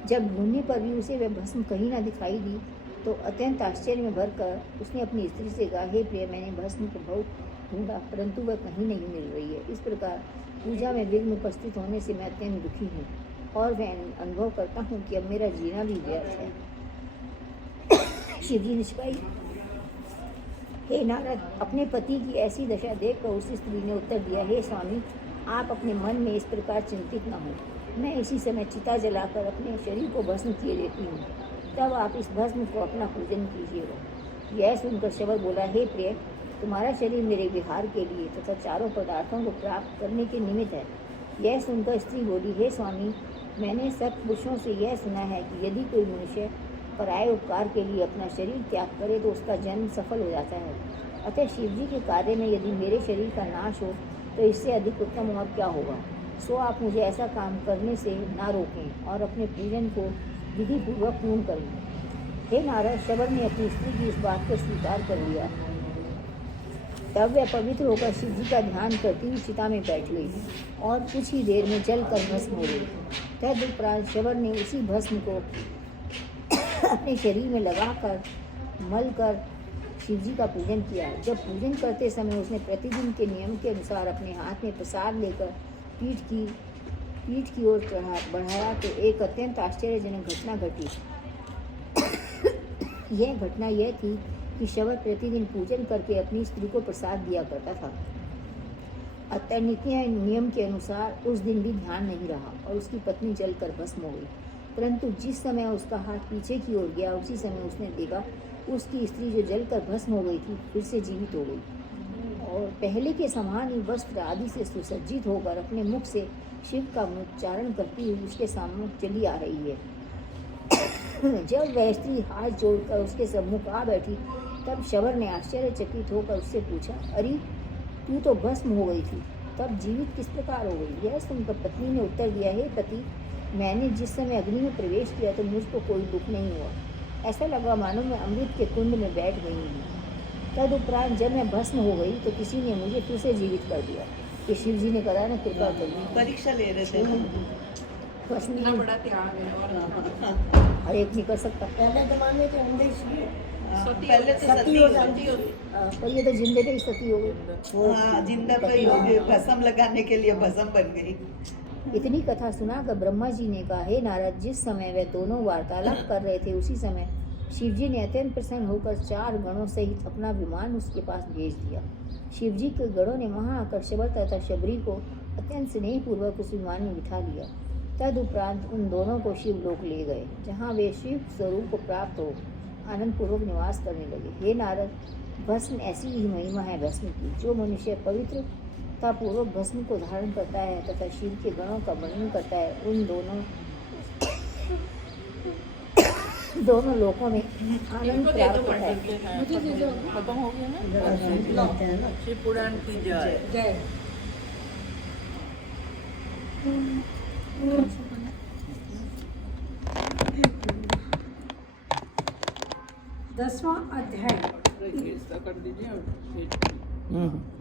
जब ढूंढने पर भी उसे वह भस्म कहीं न दिखाई दी तो अत्यंत आश्चर्य में भरकर उसने अपनी स्त्री से कहा, हे प्रिय, मैंने भस्म को बहुत ढूंढा परंतु वह कहीं नहीं मिल रही है। इस प्रकार पूजा में विघ्न उपस्थित होने से मैं अत्यंत दुखी हूँ और वह अनुभव करता हूँ कि अब मेरा जीना भी व्यर्थ है। शिव जी ने कहा, हे नारद, अपने पति की ऐसी दशा देखकर उस स्त्री ने उत्तर दिया, हे स्वामी, आप अपने मन में इस प्रकार चिंतित न हो। मैं इसी समय चिता जलाकर अपने शरीर को भस्म किए देती हूँ, तब आप इस भस्म को अपना पूजन कीजिएगा। यह सुनकर शबर बोला, हे प्रिय, तुम्हारा शरीर मेरे विहार के लिए तथा चारों पदार्थों को प्राप्त करने के निमित्त है। यह सुनकर स्त्री बोली, हे स्वामी, मैंने सत्पुरुषों से यह सुना है कि यदि कोई मनुष्य पराये उपकार के लिए अपना शरीर त्याग करे तो उसका जन्म सफल हो जाता है। अतः शिव जी के कार्य में यदि मेरे शरीर का नाश हो तो इससे अधिक उत्तम और क्या होगा। सो आप मुझे ऐसा काम करने से ना रोकें और अपने पूजन को विधि पूर्वक पूर्ण करें। हे नारद, शबर ने अपनी स्त्री की इस बात को स्वीकार कर लिया। तब वह पवित्र होकर शिव जी का ध्यान करती हुई चिता में बैठ गई और कुछ ही देर में जलकर भस्म हो गई। तदुपरांत शबर ने उसी भस्म को अपने शरीर में लगाकर मलकर शिव जी का पूजन किया। जब पूजन करते समय उसने प्रतिदिन के नियम के अनुसार अपने हाथ में प्रसाद लेकर पीठ की ओर बढ़ाया तो एक अत्यंत आश्चर्यजनक घटना घटी। यह घटना यह थी कि शबर प्रतिदिन पूजन करके अपनी स्त्री को प्रसाद दिया करता था। अतः नित्य नियम के अनुसार उस दिन भी ध्यान नहीं रहा और उसकी पत्नी जलकर भस्म हो गई। परंतु जिस समय उसका हाथ पीछे की ओर गया उसी समय उसने देखा उसकी स्त्री जो जलकर भस्म हो गई थी फिर से जीवित हो गई और पहले के समान ही वस्त्र आदि से सुसज्जित होकर अपने मुख से शिव का उच्चारण करती हुई उसके सामने चली आ रही है। जब वह स्त्री हाथ जोड़कर उसके सम्मुख आ बैठी तब शबर ने आश्चर्यचकित होकर उससे पूछा, अरे तू तो भस्म हो गई थी, तब जीवित किस प्रकार हो गई। यह सुनकर पत्नी ने उत्तर दिया, हे पति, मैंने जिस समय अग्नि में प्रवेश किया तो मुझको कोई दुख नहीं हुआ, ऐसा लगा मानो मैं अमृत के कुंड में बैठ गई हूँ। तदुपरांत जब मैं भस्म हो गई तो किसी ने मुझे फिर से जीवित कर दिया। ये शिव जी ने करा ना, कृपा करनी। परीक्षा ले रहे थे ना। भस्म इतना बड़ा त्याग है। हर एक नहीं कर सकता। पहले जमाने के अंदर इसलिए पहले तो सती हो जाती है। पर ये तो जिंदे पे ही सती हो गई। हाँ, जिंदा पे हो गई, भस्म लगाने के लिए भस्म बन गई। इतनी कथा सुनाकर ब्रह्मा जी ने कहा, हे नारद, जिस समय वे दोनों वार्तालाप कर रहे थे उसी समय शिव जी ने अत्यंत प्रसन्न होकर 4 गणों सहित अपना विमान उसके पास भेज दिया। शिव जी के गणों ने वहां आकर शबर तथा शबरी को अत्यंत स्नेहपूर्वक उस विमान में बिठा लिया। तदुपरांत उन दोनों को शिव लोक ले गए, जहाँ वे शिव स्वरूप को प्राप्त हो आनंद पूर्वक निवास करने लगे। हे नारद, भस्म ऐसी ही महिमा है भस्म की। जो मनुष्य पवित्रता पूर्वक भस्म को धारण करता है तथा शिव के गणों का वर्णन करता है, उन दोनों लोकों में आनंद प्राप्त होता है। मुझे दे दो। खत्म हो गया ना। लगते हैं ना। शिव पुराण की जय। जय। दसवां अध्याय। इसका कर दीजिए और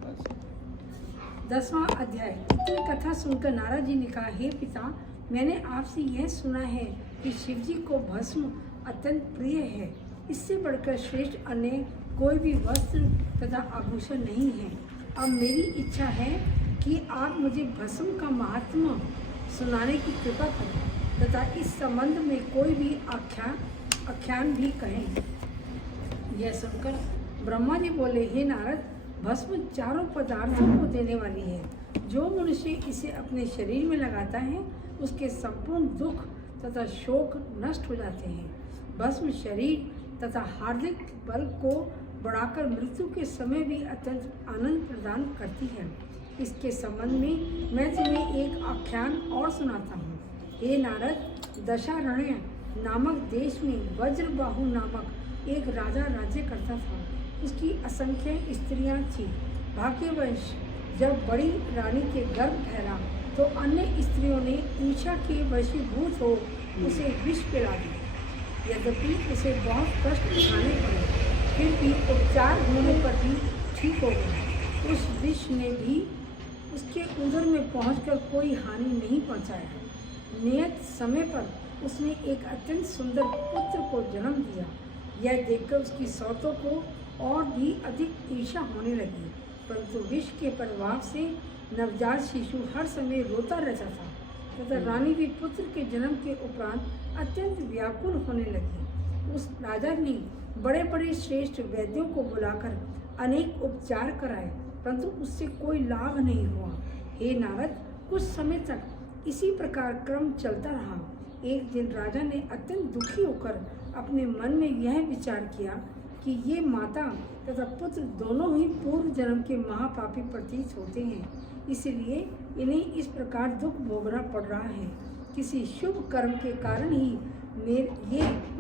बस। 10वां अध्याय। इतनी कथा सुनकर नारद जी ने कहा, हे पिता, मैंने आपसे यह सुना है कि शिव जी को भस्म अत्यंत प्रिय है। इससे बढ़कर श्रेष्ठ अन्य कोई भी वस्त्र तथा आभूषण नहीं है। अब मेरी इच्छा है कि आप मुझे भस्म का महात्मा सुनाने की कृपा करें तथा इस संबंध में कोई भी आख्यान भी कहें। यह सुनकर ब्रह्मा जी बोले, हे नारद, भस्म चारों पदार्थों को देने वाली है। जो मनुष्य इसे अपने शरीर में लगाता है उसके संपूर्ण दुख तथा शोक नष्ट हो जाते हैं। भस्म शरीर तथा हार्दिक बल को बढ़ाकर मृत्यु के समय भी अत्यंत आनंद प्रदान करती है। इसके संबंध में मैं तुम्हें एक आख्यान और सुनाता हूँ। हे नारद, दशारण्य नामक देश में वज्रबाहु नामक एक राजा राज्य करता था। उसकी असंख्य स्त्रियां थीं। भाग्यवश जब बड़ी रानी के गर्भ ठहरा तो अन्य स्त्रियों ने ईर्ष्या के वशीभूत हो उसे विष पिला दिया। यद्यपि उसे बहुत कष्ट उठाने पड़े, फिर भी उपचार होने पर भी ठीक हो गया। उस विष ने भी उसके उदर में पहुंचकर कोई हानि नहीं पहुंचाया। नियत समय पर उसने एक अत्यंत सुंदर पुत्र को जन्म दिया। यह देखकर उसकी सौतों को और भी अधिक ईर्ष्या होने लगी, परंतु विष के प्रभाव से नवजात शिशु हर समय रोता रहता था तथा रानी भी पुत्र के जन्म के उपरांत अत्यंत व्याकुल होने लगी। उस राजा ने बड़े बड़े श्रेष्ठ वैद्यों को बुलाकर अनेक उपचार कराए, परंतु उससे कोई लाभ नहीं हुआ। हे नारद, कुछ समय तक इसी प्रकार क्रम चलता रहा। एक दिन राजा ने अत्यंत दुखी होकर अपने मन में यह विचार किया कि ये माता तथा पुत्र दोनों ही पूर्व जन्म के महापापी प्रतीत होते हैं, इसलिए इन्हें इस प्रकार दुख भोगना पड़ रहा है। किसी शुभ कर्म के कारण ही ये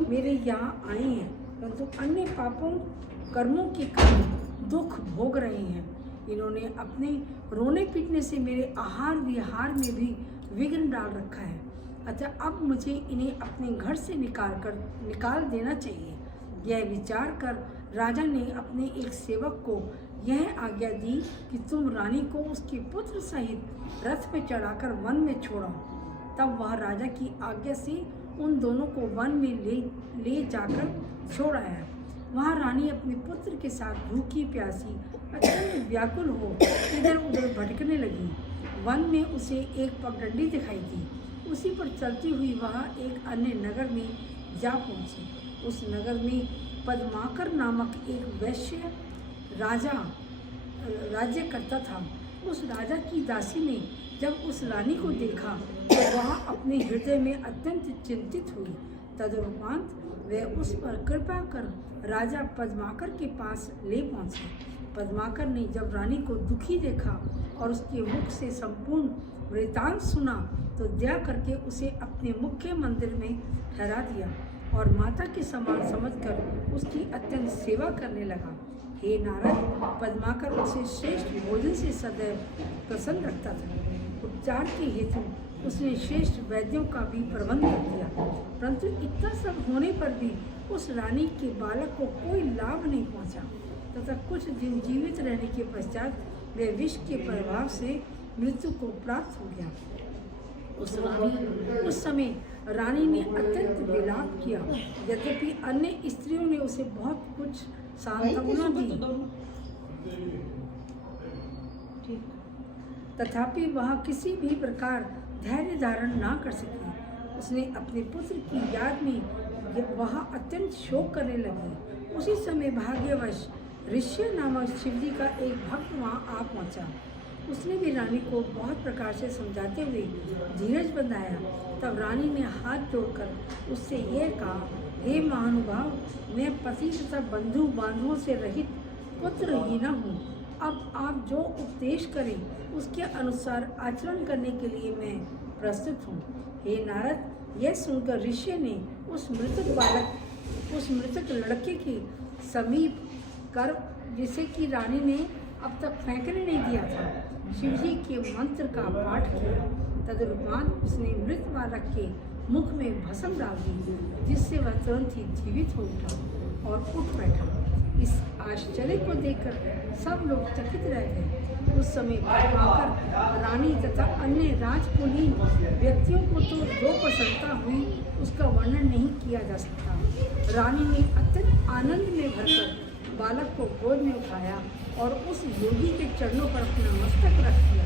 मेरे यहाँ आए हैं, परंतु अन्य पापों कर्मों के कारण दुख भोग रहे हैं। इन्होंने अपने रोने पीटने से मेरे आहार विहार में भी विघ्न डाल रखा है, अतः अब मुझे इन्हें अपने घर से निकाल देना चाहिए। यह विचार कर राजा ने अपने एक सेवक को यह आज्ञा दी कि तुम रानी को उसके पुत्र सहित रथ में चढ़ाकर वन में छोड़ो। तब वह राजा की आज्ञा से उन दोनों को वन में ले जाकर छोड़ आया। वहाँ रानी अपने पुत्र के साथ भूखी प्यासी अत्यंत व्याकुल हो इधर उधर भटकने लगी। वन में उसे एक पगडंडी दिखाई दी। उसी पर चलती हुई वह एक अन्य नगर में जा पहुंची। उस नगर में पद्माकर नामक एक वैश्य राजा राज्य करता था। उस राजा की दासी ने जब उस रानी को देखा तो वह अपने हृदय में अत्यंत चिंतित हुई। तदुपरांत वह उस पर कृपा कर राजा पद्माकर के पास ले पहुंचे। पद्माकर ने जब रानी को दुखी देखा और उसके मुख से संपूर्ण वृतांत सुना तो दया करके उसे अपने मुख्य मंदिर में ठहरा दिया और माता के समान समझकर उसकी अत्यंत सेवा करने लगा। हे नारद, पद्माकर उसे श्रेष्ठ भोजन से सदैव प्रसन्न रखता था। उपचार के हेतु उसने श्रेष्ठ वैद्यों का भी प्रबंध कर दिया, परंतु इतना सब होने पर भी उस रानी के बालक को कोई लाभ नहीं पहुंचा तथा कुछ दिन जीवित रहने के पश्चात वह विष के प्रभाव से मृत्यु को प्राप्त हो गया। उस समय रानी ने अत्यंत विलाप किया, यद्यपि अन्य स्त्रियों ने उसे बहुत कुछ सांत्वना दी, तथापि वह किसी भी प्रकार धैर्य धारण ना कर सकी। उसने अपने पुत्र की याद में वह अत्यंत शोक करने लगी। उसी समय भाग्यवश ऋष्य नामक शिवजी का एक भक्त वहाँ आ पहुँचा। उसने भी रानी को बहुत प्रकार से समझाते हुए धीरज बंधाया। तब रानी ने हाथ जोड़कर उससे यह कहा, हे महानुभाव, मैं पति तथा बंधु बांधवों से रहित पुत्रहीना हूँ। अब आप जो उपदेश करें उसके अनुसार आचरण करने के लिए मैं प्रस्तुत हूँ। हे नारद, यह सुनकर ऋषि ने उस मृतक लड़के के समीप कर, जिसे कि रानी ने अब तक फेंकने नहीं दिया था, शिवजी के मंत्र का पाठ किया। तदुपरांत उसने मृत बालक के मुख में भस्म डाल दी, जिससे वह तुरंत ही जीवित हो उठा और उठ बैठा। इस आश्चर्य को देखकर सब लोग चकित रह गए। उस समय पद्माकर रानी तथा अन्य राजकुलीन व्यक्तियों को तो जो प्रसन्नता हुई उसका वर्णन नहीं किया जा सकता। रानी ने अत्यंत आनंद में भरकर बालक को गोद में उठाया और उस योगी के चरणों पर अपना मस्तक रख दिया।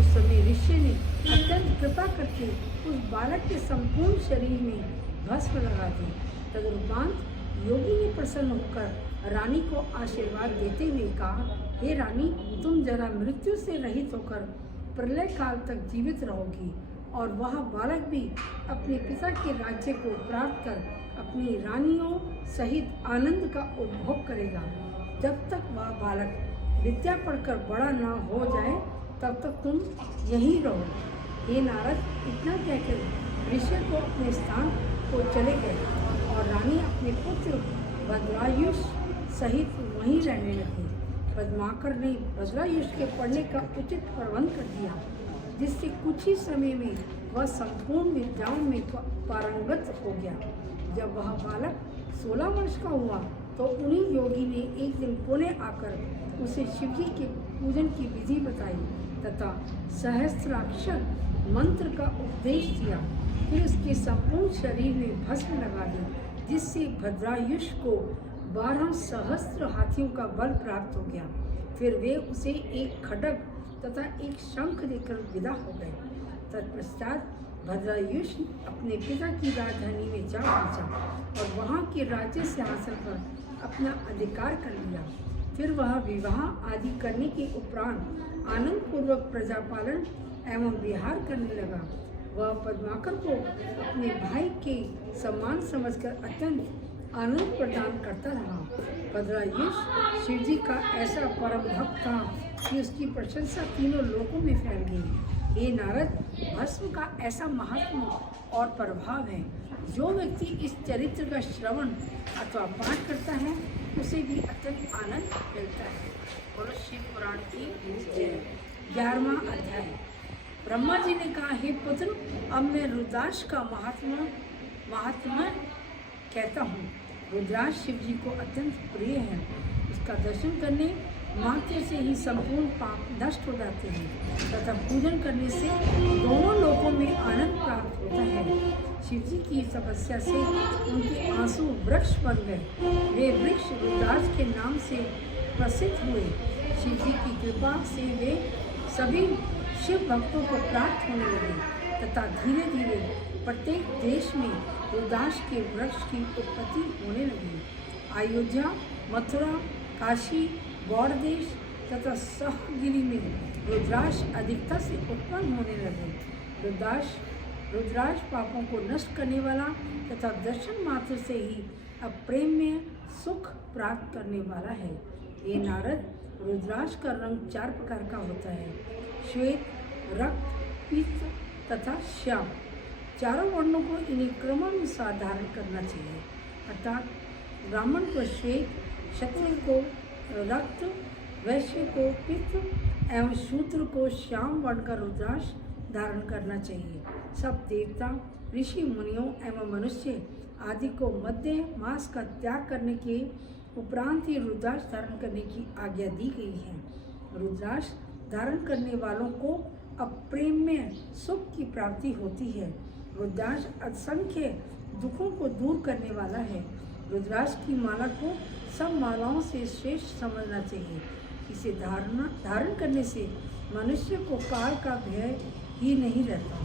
उस समय ऋषि ने अत्यंत कृपा करके उस बालक के संपूर्ण शरीर में भस्म लगा दी। तदुपरांत योगी ने प्रसन्न होकर रानी को आशीर्वाद देते हुए कहा, हे रानी, तुम जरा मृत्यु से रहित होकर प्रलय काल तक जीवित रहोगी और वह बालक भी अपने पिता के राज्य को प्राप्त कर अपनी रानियों सहित आनंद का उपभोग करेगा। जब तक वह बालक विद्या पढ़कर बड़ा ना हो जाए तब तक तुम यहीं रहो। हे नारद, इतना कहकर ऋषि को अपने स्थान को चले गए और रानी अपने पुत्र भद्रायुष सहित वहीं रहने लगी। पद्माकर ने भद्रायुष के पढ़ने का उचित प्रबंध कर दिया, जिससे कुछ ही समय में वह संपूर्ण विद्याओं में पारंगत हो गया। जब वह बालक 16 वर्ष का हुआ तो उन्हीं योगी ने एक दिन पुणे आकर उसे शिवजी के पूजन की विधि बताई तथा सहस्त्राक्षर मंत्र का उपदेश दिया। फिर उसके संपूर्ण शरीर में भस्म लगा दी, जिससे भद्रायुष को 12 सहस्त्र हाथियों का बल प्राप्त हो गया। फिर वे उसे एक खड्ग तथा एक शंख देकर विदा हो गए। तत्पश्चात भद्रायुष अपने पिता की राजधानी में जा पहुंचा और वहां के राज्य सिंहासन पर अपना अधिकार कर लिया। फिर वह विवाह आदि करने के उपरांत आनंद पूर्वक प्रजापालन एवं विहार करने लगा। वह पद्माकर को अपने भाई के सम्मान समझकर अत्यंत आनंद प्रदान करता रहा। भद्रायुष शिवजी का ऐसा परम भक्त था कि उसकी प्रशंसा तीनों लोकों में फैल गई। हे नारद, भस्म का ऐसा महत्व और प्रभाव है, जो व्यक्ति इस चरित्र का श्रवण अथवा पाठ करता है उसे भी अत्यंत आनंद मिलता है। बोलो शिव पुराण की जय। 11वां अध्याय। ब्रह्मा जी ने कहा, हे पुत्र, अब मैं रुद्राक्ष का महात्मा कहता हूँ। रुद्राक्ष शिव जी को अत्यंत प्रिय है। इसका दर्शन करने मात्र से ही संपूर्ण पाप नष्ट हो जाते हैं तथा पूजन करने से दोनों लोकों में आनंद प्राप्त होता है। शिव जी की तपस्या से उनके आंसू वृक्ष बन गए। वे वृक्ष रुद्राक्ष के नाम से प्रसिद्ध हुए। शिव जी की कृपा से वे सभी शिव भक्तों को प्राप्त होने लगे तथा धीरे धीरे प्रत्येक देश में रुद्राक्ष के वृक्ष की उत्पत्ति होने लगी। अयोध्या, मथुरा, काशी, गौड़ देश तथा सहगिरी में रुद्राक्ष अधिकता से उत्पन्न होने लगे। रुद्राक्ष पापों को नष्ट करने वाला तथा दर्शन मात्र से ही अप्रेम्य सुख प्राप्त करने वाला है। ये नारद, रुद्राक्ष का रंग 4 प्रकार का होता है: श्वेत, रक्त, पीत तथा श्याम। चारों वर्णों को इन्हें क्रमानुसार धारण करना चाहिए। अर्थात ब्राह्मण को श्वेत, क्षत्रिय को रक्त, वैश्य को पित्त एवं शूद्र को श्याम वर्ण का रुद्राक्ष धारण करना चाहिए। सब देवता, ऋषि, मुनियों एवं मनुष्य आदि को मध्य मास का त्याग करने के उपरांत ही रुद्राक्ष धारण करने की आज्ञा दी गई है। रुद्राक्ष धारण करने वालों को अप्रेम्य सुख की प्राप्ति होती है। रुद्राक्ष असंख्य दुखों को दूर करने वाला है। रुद्राक्ष की माला को सब मालाओं से श्रेष्ठ समझना चाहिए। इसे धारण करने से मनुष्य को काल का भय ही नहीं रहता।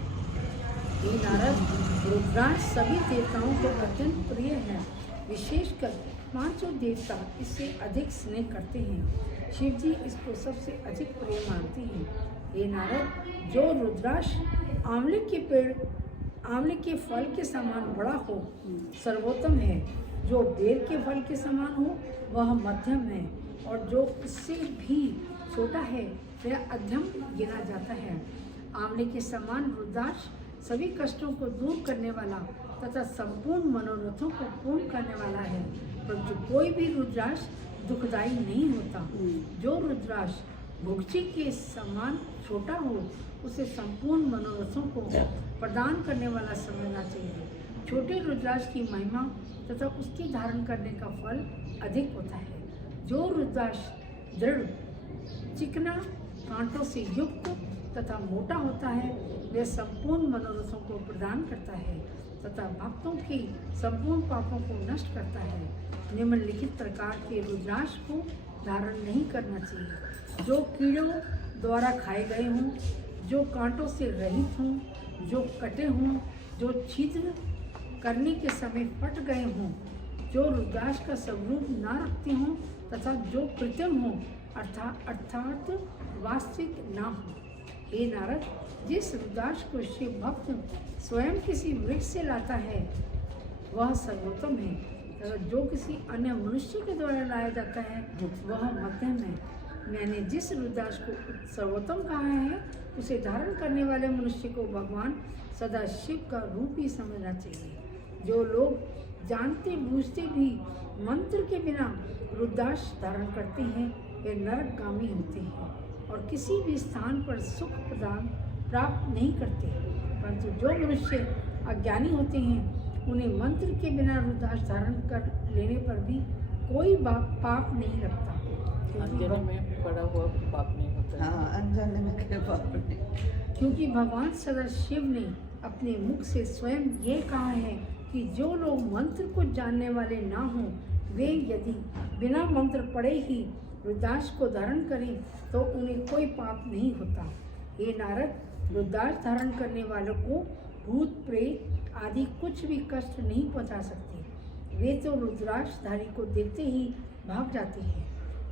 ये नारद, रुद्राक्ष सभी देवताओं को अत्यंत प्रिय है। विशेषकर 5 देवता इससे अधिक स्नेह करते हैं। शिव जी इसको सबसे अधिक प्रिय मानते हैं। ये नारद, जो रुद्राक्ष आंवले के फल के समान बड़ा हो सर्वोत्तम है। जो बेर के फल के समान हो वह मध्यम है, और जो इससे भी छोटा है वह अध्यम गिना जाता है। आंवले के समान रुद्राक्ष सभी कष्टों को दूर करने वाला तथा संपूर्ण मनोरथों को पूर्ण करने वाला है, परंतु कोई भी रुद्राक्ष दुखदायी नहीं होता। जो रुद्राक्ष भुगची के समान छोटा हो उसे संपूर्ण मनोरथों को प्रदान करने वाला समझना चाहिए। छोटे रुद्राक्ष की महिमा तथा उसके धारण करने का फल अधिक होता है। जो रुद्राक्ष दृढ़, चिकना, कांटों से युक्त तथा मोटा होता है वह संपूर्ण मनोरथों को प्रदान करता है तथा भक्तों के संपूर्ण पापों को नष्ट करता है। निम्नलिखित प्रकार के रुद्राक्ष को धारण नहीं करना चाहिए। जो कीड़ों द्वारा खाए गए हों, जो कांटों से रहित हों, जो कटे हों, जो छिद्र करने के समय फट गए हों, जो रुद्राक्ष का स्वरूप ना रखते हों तथा जो कृत्रिम हों अर्थात वास्तविक ना हो। हे नारद, जिस रुद्राक्ष को शिव भक्त स्वयं किसी वृक्ष से लाता है वह सर्वोत्तम है तथा जो किसी अन्य मनुष्य के द्वारा लाया जाता है वह मध्यम है। मैंने जिस रुद्राक्ष को सर्वोत्तम कहा है उसे धारण करने वाले मनुष्य को भगवान सदा शिव का रूप ही समझना चाहिए। जो लोग जानते बूझते भी मंत्र के बिना रुद्राक्ष धारण करते हैं वे नरकगामी होते हैं और किसी भी स्थान पर सुख प्रदान प्राप्त नहीं करते। परंतु जो मनुष्य अज्ञानी होते हैं उन्हें मंत्र के बिना रुद्राक्ष धारण कर लेने पर भी कोई पाप नहीं लगता, अंजन में पड़ा हुआ पाप नहीं होता। हाँ, अनजाने में क्या पाप नहीं। क्योंकि भगवान सदा शिव ने अपने मुख से स्वयं ये कहा है कि जो लोग मंत्र को जानने वाले ना हों वे यदि बिना मंत्र पढ़े ही रुद्राक्ष को धारण करें तो उन्हें कोई पाप नहीं होता। हे नारद, रुद्राक्ष धारण करने वालों को भूत प्रेत आदि कुछ भी कष्ट नहीं पहुंचा सकते। वे तो रुद्राक्षधारी को देखते ही भाग जाते हैं।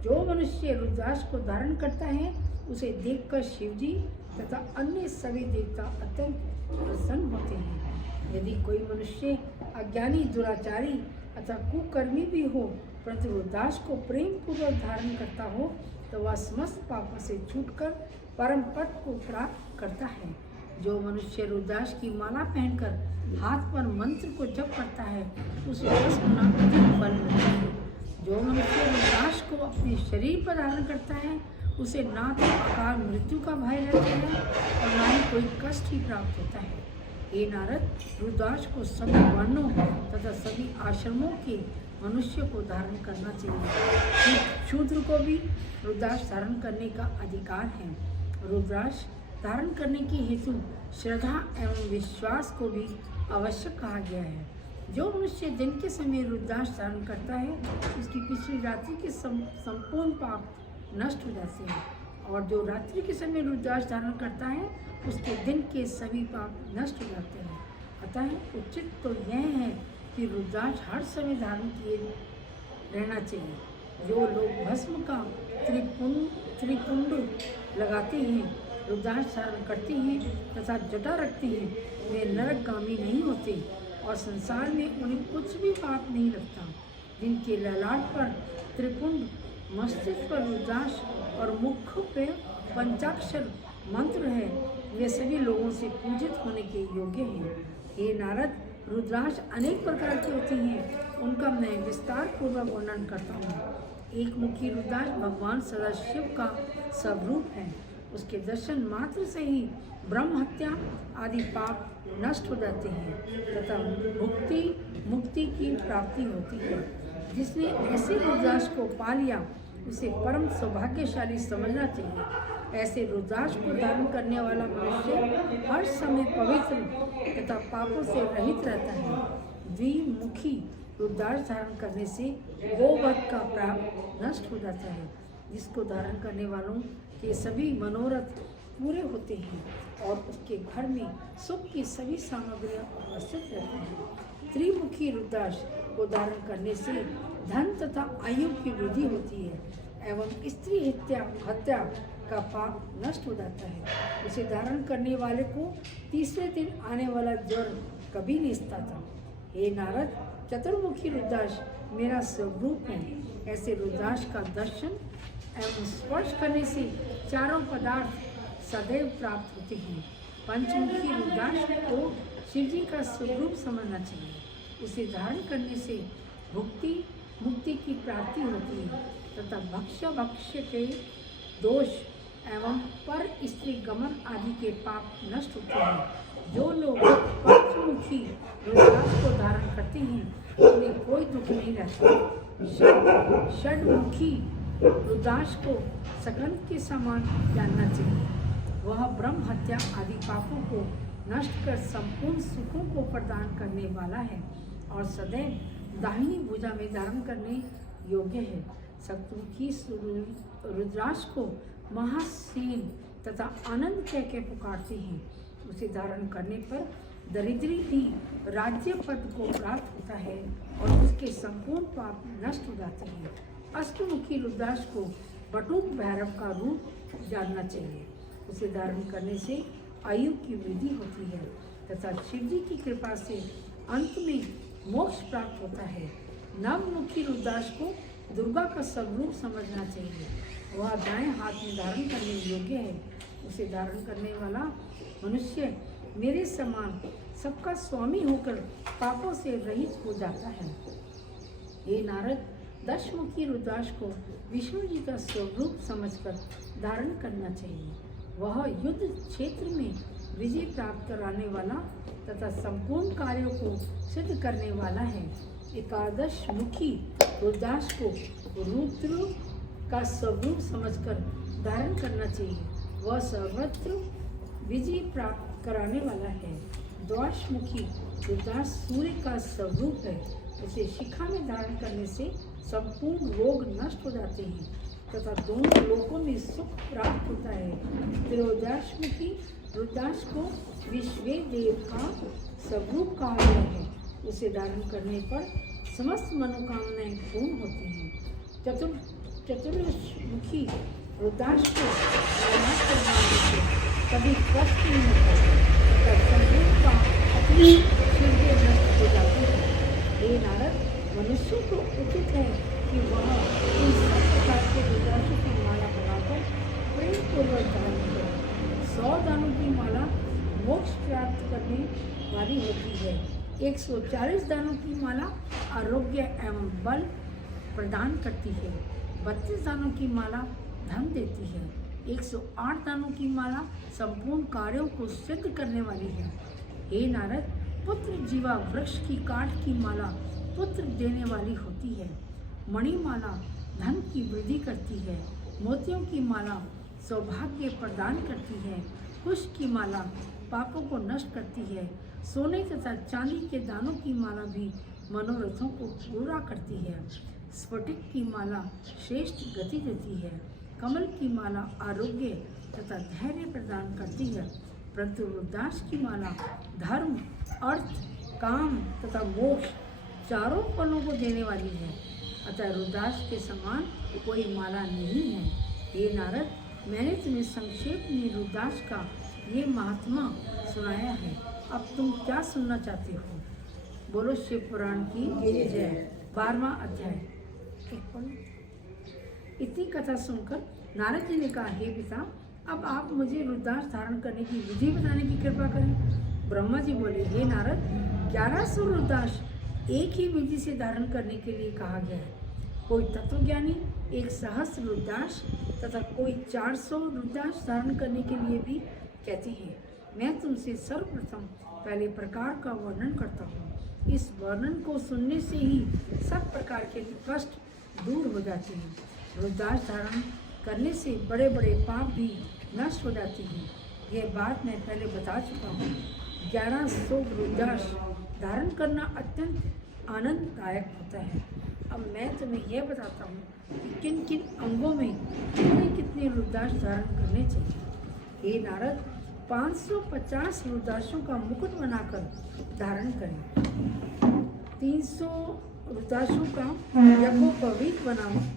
जो मनुष्य रुद्राक्ष को धारण करता है उसे देखकर शिवजी तथा अन्य सभी देवता अत्यंत प्रसन्न होते हैं। यदि कोई मनुष्य अज्ञानी, दुराचारी अथवा कुकर्मी भी हो परंतु रुद्राक्ष को प्रेम पूर्वक धारण करता हो तो वह समस्त पापों से छूटकर परम पद को प्राप्त करता है। जो मनुष्य रुद्राक्ष की माला पहनकर हाथ पर मंत्र को जप करता है उसे 10 गुना अधिक फल मिलता है। जो मनुष्य रुद्राक्ष को अपने शरीर पर धारण करता है उसे ना तो अकाल मृत्यु का भय रहता है और ना ही कोई कष्ट ही प्राप्त होता है। हे नारद, रुद्राक्ष को सभी वर्णों तथा सभी आश्रमों के मनुष्य को धारण करना चाहिए। शूद्र को भी रुद्राक्ष धारण करने का अधिकार है। रुद्राक्ष धारण करने के हेतु श्रद्धा एवं विश्वास को भी आवश्यक कहा गया है। जो मनुष्य दिन के समय रुद्राक्ष धारण करता है उसकी पिछली रात्रि के संपूर्ण पाप नष्ट हो जाते हैं और जो रात्रि के समय रुद्राक्ष धारण करता है उसके दिन के सभी पाप नष्ट हो जाते हैं। अतः उचित तो यह है कि रुद्राक्ष हर समय धारण किए रहना चाहिए। जो लोग भस्म का त्रिपुंड लगाते हैं, रुद्राक्ष धारण करते हैं तथा जटा रखते हैं वे नरकगामी नहीं होते और संसार में उन्हें कुछ भी पाप नहीं लगता। जिनके ललाट पर त्रिपुंड, मस्तिष्क पर रुद्राक्ष और मुख पे पंचाक्षर मंत्र है वे सभी लोगों से पूजित होने के योग्य हैं। हे नारद, रुद्राक्ष अनेक प्रकार के होते हैं, उनका मैं विस्तार पूर्वक वर्णन करता हूँ। एक मुखी रुद्राक्ष भगवान सदाशिव का स्वरूप है। उसके दर्शन मात्र से ही ब्रह्म हत्या आदि पाप नष्ट हो जाते हैं तथा मुक्ति की प्राप्ति होती है। जिसने ऐसे रुद्राक्ष को पा लिया उसे परम सौभाग्यशाली समझना चाहिए। ऐसे रुद्राक्ष को धारण करने वाला मनुष्य हर समय पवित्र तथा पापों से रहित रहता है। द्विमुखी रुद्राक्ष धारण करने से गोवध का प्राप नष्ट हो जाता है, जिसको धारण करने वालों के सभी मनोरथ पूरे होते हैं और उसके घर में सुख की सभी सामग्रियां उपस्थित रहती हैं। त्रिमुखी रुद्राक्ष को धारण करने से धन तथा आयु की वृद्धि होती है एवं स्त्री हत्या का पाप नष्ट हो जाता है। उसे धारण करने वाले को तीसरे दिन आने वाला ज्वर कभी नहीं सताता। हे नारद, चतुर्मुखी रुद्राक्ष मेरा स्वरूप है। ऐसे रुद्राक्ष का दर्शन एवं स्पर्श करने से चारों पदार्थ सदैव प्राप्त होते हैं। पंचमुखी रुद्राक्ष को शिवजी का स्वरूप समझना चाहिए। उसे धारण करने से मुक्ति की प्राप्ति होती है तथा भक्ष्य के दोष एवं पर स्त्री गमन आदि के पाप नष्ट होते हैं। जो लोग पंचमुखी रुद्राक्ष को धारण करते हैं उन्हें कोई दुख नहीं रहता। षड्मुखी रुद्राक्ष को सगंध के समान जानना चाहिए। वह ब्रह्म हत्या आदि पापों को नष्ट कर संपूर्ण सुखों को प्रदान करने वाला है और सदैव दाहिनी भुजा में धारण करने योग्य है। सप्तमुखी रुद्राक्ष को महासेन तथा आनंद कह के पुकारते हैं। उसे धारण करने पर दरिद्री भी राज्य पद को प्राप्त होता है और उसके संपूर्ण पाप नष्ट हो जाते हैं। अष्टमुखी रुद्राक्ष को बटुक भैरव का रूप जानना चाहिए। उसे धारण करने से आयु की वृद्धि होती है तथा शिव जी की कृपा से अंत में मोक्ष प्राप्त होता है। नवमुखी रुद्राक्ष को दुर्गा का स्वरूप समझना चाहिए। वह दाएं हाथ में धारण करने योग्य है। उसे धारण करने वाला मनुष्य मेरे समान सबका स्वामी होकर पापों से रहित हो जाता है। हे नारद, दशमुखी रुद्राक्ष को विष्णु जी का स्वरूप समझकर धारण करना चाहिए। वह युद्ध क्षेत्र में विजय प्राप्त कराने वाला तथा संपूर्ण कार्यों को सिद्ध करने वाला है। एकादश मुखी रुद्राक्ष को रुद्र का स्वरूप समझकर धारण करना चाहिए। वह सर्वत्र विजय प्राप्त कराने वाला है। द्वादश मुखी रुद्राक्ष सूर्य का स्वरूप है। उसे शिखा में धारण करने से संपूर्ण रोग नष्ट हो जाते हैं तथा दोनों लोकों में सुख प्राप्त होता है। त्रयोदश मुखी रुद्राक्ष को विश्वदेव का स्वरूप कहा गया है। उसे धारण करने पर समस्त मनोकामनाएं पूर्ण होती हैं। चतुर्मुखी रुद्राक्ष को कभी कष्ट नहीं होता तथा संपूर्ण का अपनी शिव नष्ट हो जाती है। हे नारद, मनुष्य को उचित है कि वह इन सब प्रकार के रुद्राक्षों की माला बनाकर प्रेम पूर्वक धारण करे। 100 दानों की माला मोक्ष प्राप्त करने वाली होती है। 140 दानों की माला आरोग्य एवं बल प्रदान करती है। 32 दानों की माला धन देती है। 108 दानों की माला संपूर्ण कार्यों को सिद्ध करने वाली है। हे नारद, पुत्र जीवा वृक्ष की काठ की माला पुत्र देने वाली होती है। मणिमाला धन की वृद्धि करती है। मोतियों की माला सौभाग्य प्रदान करती है। कुश की माला पापों को नष्ट करती है। सोने तथा चांदी के दानों की माला भी मनोरथों को पूरा करती है। स्फटिक की माला श्रेष्ठ गति देती है। कमल की माला आरोग्य तथा धैर्य प्रदान करती है। परंतु रुद्राक्ष की माला धर्म, अर्थ, काम तथा मोक्ष चारों फलों को देने वाली है। अतः रुद्राक्ष के समान कोई माला नहीं है। हे नारद, मैंने तुम्हें संक्षेप में रुद्राक्ष का ये महात्मा सुनाया है। अब तुम क्या सुनना चाहते हो? बोलो शिव पुराण की जय। 12वां अध्याय। इतनी कथा सुनकर नारद जी ने कहा, हे पिता, अब आप मुझे रुद्राक्ष धारण करने की विधि बताने की कृपा करें। ब्रह्मा जी बोले, हे नारद, 1100 रुद्राक्ष एक ही विधि से धारण करने के लिए कहा गया है। कोई तत्वज्ञानी 1 सहस्त्र रुद्राक्ष तथा कोई 400 रुद्राक्ष धारण करने के लिए भी कहते हैं। मैं तुमसे सर्वप्रथम पहले प्रकार का वर्णन करता हूँ। इस वर्णन को सुनने से ही सब प्रकार के कष्ट दूर हो जाते हैं। रुद्राक्ष धारण करने से बड़े बड़े पाप भी नष्ट हो जाते हैं। यह बात मैं पहले बता चुका हूँ। 1100 रुद्राक्ष धारण करना अत्यंत आनंददायक होता है। अब मैं तुम्हें यह बताता हूँ कि किन किन अंगों में कितने रुद्राक्ष धारण करने चाहिए। हे नारद, 550 रुद्राक्षों का मुकुट बनाकर धारण करें। 300 रुद्राक्षों का यज्ञोपवीत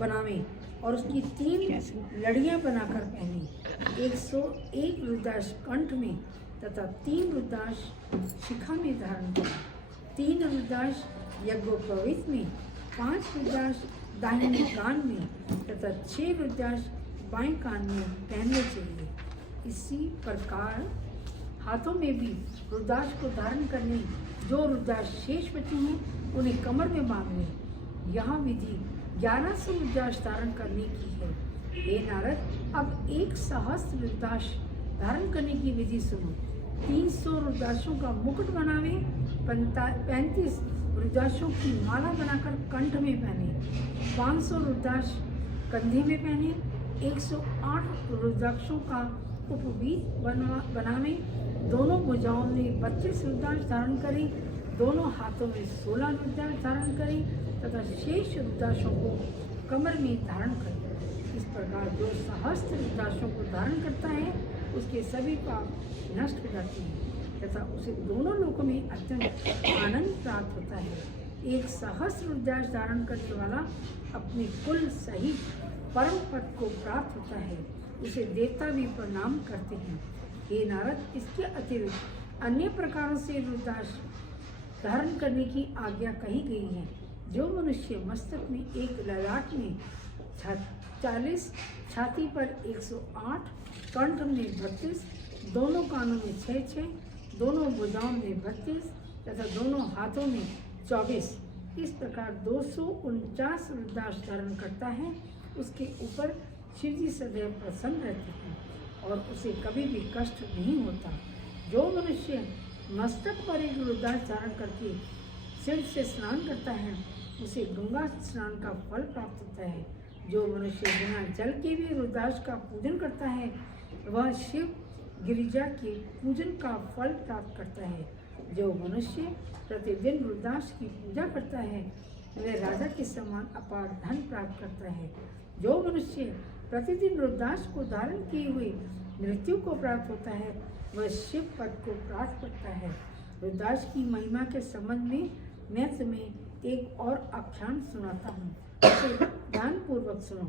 बनावें और उसकी 3 लड़ियां बनाकर पहने। 101 रुद्राक्ष कंठ में तथा 3 रुद्राक्ष शिखा में धारण करें। 3 रुद्राक्ष यज्ञोपवीत में, 5 रुद्राक्ष दाहिने कान में तथा 6 रुद्राक्ष बाएं कान में पहनने चाहिए। इसी प्रकार हाथों में भी रुद्राक्ष को धारण करने जो रुद्राक्ष शेष बचे हैं उन्हें कमर में बांध लें। यहाँ विधि 1100 रुद्राक्ष धारण करने की है। हे नारद, अब 1 सहस्त्र रुद्राक्ष धारण करने की विधि सुनो। 300 रुद्राक्षों का मुकुट बनावे, 35 रुद्राक्षों की माला बनाकर कंठ में पहने, 500 रुद्राक्ष कंधे में पहने, 108 रुद्राक्षों का उपवीत बनावे, दोनों भुजाओं में 32 रुद्राक्ष धारण करें, दोनों हाथों में 16 रुद्राक्ष धारण करें तथा शेष रुद्राक्षों को कमर में धारण करें। इस प्रकार जो सहस्त्र रुद्राक्षों को धारण करता है उसके सभी पाप नष्ट हो जाते हैं तथा उसे दोनों लोकों में अत्यंत आनंद प्राप्त होता है। एक सहस्त्र रुद्राक्ष धारण करने वाला अपने कुल सहित परम पद को प्राप्त होता है, उसे देवता भी प्रणाम करते हैं। हे नारद, इसके अतिरिक्त अन्य प्रकारों से रुद्राक्ष धारण करने की आज्ञा कही गई है। जो मनुष्य मस्तक में एक ललाट में 40, छाती पर 108, कंठ में 32, दोनों कानों में 6, दोनों भुजाओं में 32 तथा दोनों हाथों में 24, इस प्रकार 249 रुद्राक्ष धारण करता है, उसके ऊपर शिव जी सदैव प्रसन्न रहते हैं और उसे कभी भी कष्ट नहीं होता। जो मनुष्य मस्तक पर एक रुद्राक्ष धारण करके शिव से स्नान करता है उसे गंगा स्नान का फल प्राप्त होता है। जो मनुष्य बिना जल के भी रुद्राक्ष का पूजन करता है वह शिव गिरिजा के पूजन का फल प्राप्त करता है। जो मनुष्य प्रतिदिन रुद्राक्ष की पूजा करता है वह राजा के समान अपार धन प्राप्त करता है। जो मनुष्य प्रतिदिन रुद्राक्ष को धारण किए हुए मृत्यु को प्राप्त होता है वह शिव पद को प्राप्त करता है। रुद्राक्ष की महिमा के संबंध में मैं तुम्हें एक और आख्यान सुनाता हूँ, उसे ध्यानपूर्वक सुनो।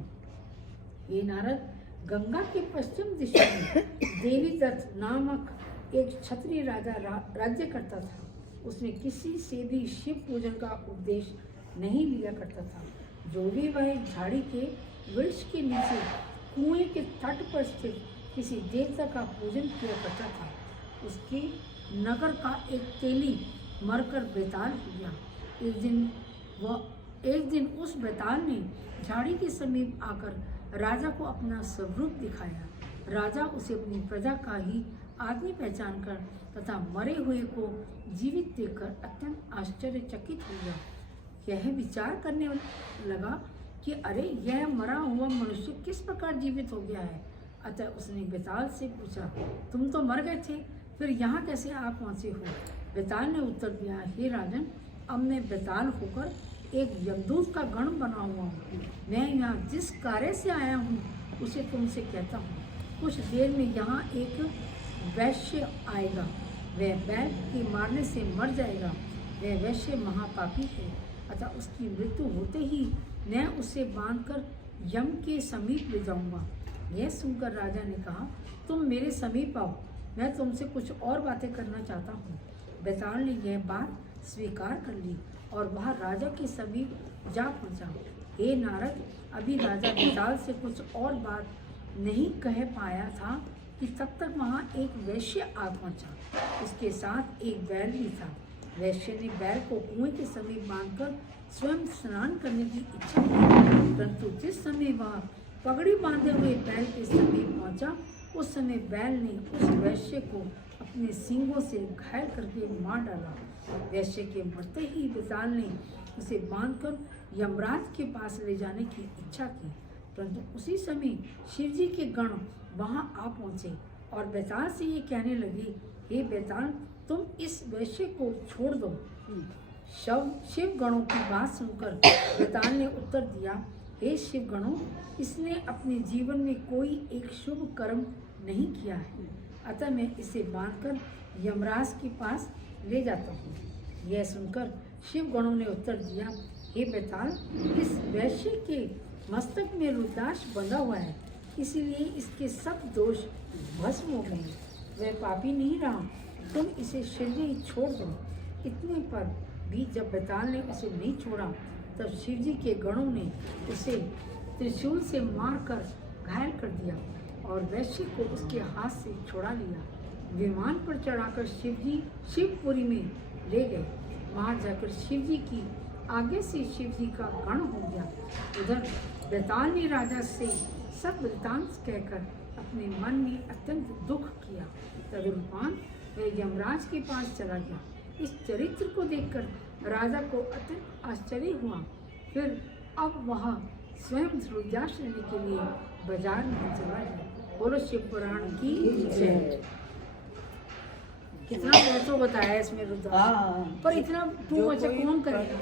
ये नारद, गंगा के पश्चिम दिशा में देवी दत्त नामक एक क्षत्रिय राजा राज्य करता था। उसने किसी से भी शिव पूजन का उपदेश नहीं लिया करता था। जो भी वह झाड़ी के वृक्ष के नीचे कुएं के तट पर स्थित किसी देवता का पूजन किया करता था, उसके नगर का एक तेली मरकर बेताल हो गया। एक दिन उस बेताल ने झाड़ी के समीप आकर राजा को अपना स्वरूप दिखाया। राजा उसे अपनी प्रजा का ही आदमी पहचान कर तथा मरे हुए को जीवित देखकर अत्यंत आश्चर्यचकित हो गया। यह विचार करने लगा कि अरे, यह मरा हुआ मनुष्य किस प्रकार जीवित हो गया है। अतः उसने बेताल से पूछा, तुम तो मर गए थे, फिर यहाँ कैसे आप पहुँचे हो? बेताल ने उत्तर दिया, हे राजन, अब मैं बेताल होकर एक यमदूत का गण बना हुआ हूँ। मैं यहाँ जिस कार्य से आया हूँ उसे तुमसे कहता हूँ। कुछ देर में यहाँ एक वैश्य आएगा, वह बैल के मारने से मर जाएगा। वह वैश्य महापापी है, अतः उसकी मृत्यु होते ही मैं उसे बांधकर यम के समीप ले जाऊंगा। यह सुनकर राजा ने कहा, तुम मेरे समीप आओ, मैं तुमसे कुछ और बातें करना चाहता हूँ। बेताल ने यह बात स्वीकार कर ली और वह राजा के समीप जा पहुँचा। हे नारद, अभी राजा बेताल से कुछ और बात नहीं कह पाया था कि तब तक वहाँ एक वैश्य आ पहुँचा। उसके साथ एक बैल भी था। वैश्य ने बैल को कुएं के समीप बांधकर स्वयं स्नान करने की इच्छा की, परंतु जिस समय वह पगड़ी बांधे हुए बैल के समीप पहुँचा उस समय बैल ने उस वैश्य को अपने सींगों से घायल करके मार डाला। वैश्य के मरते ही बेताल ने उसे बांधकर यमराज के पास ले जाने की इच्छा की, परंतु उसी समय शिवजी के गण वहां आ पहुंचे और बेताल से ये कहने लगे, हे बेताल, तुम इस वैश्य को छोड़ दो। शिव गणों की बात सुनकर बेताल ने उत्तर दिया, हे शिव गणों, इसने अपने जीवन में कोई एक शुभ कर्म नहीं किया है, अतः मैं इसे बांधकर यमराज के पास ले जाता हूँ। यह सुनकर शिव गणों ने उत्तर दिया, हे बेताल, इस वैश्य के मस्तक में रुद्राक्ष बंधा हुआ है, इसीलिए इसके सब दोष भस्म हो गए। वह पापी नहीं रहा, तुम इसे शीघ्र छोड़ दो। इतने पर भी जब बेताल ने उसे नहीं छोड़ा तब शिवजी के गणों ने उसे त्रिशूल से मारकर घायल कर दिया और वैश्य को उसके हाथ से छुड़ा लिया। विमान पर चढ़ाकर शिवजी शिवपुरी में ले गए। वहां जाकर शिवजी की आगे से शिवजी का गण हो गया। उधर बेताल ने राजा से सब वृत्तांत कहकर अपने मन में अत्यंत दुख किया। तदुपरांत वह यमराज के पास चला गया। इस चरित्र को देखकर राजा को अत्यंत आश्चर्य हुआ। फिर अब वह स्वयं रुद्राक्ष लेने के लिए बाजार में चला गया। बोलो शिव पुराण की जय। कितना पैसों बताया इसमें रुद्राक्ष, हाँ पर इतना टू जो मच कोई कौन करेगा,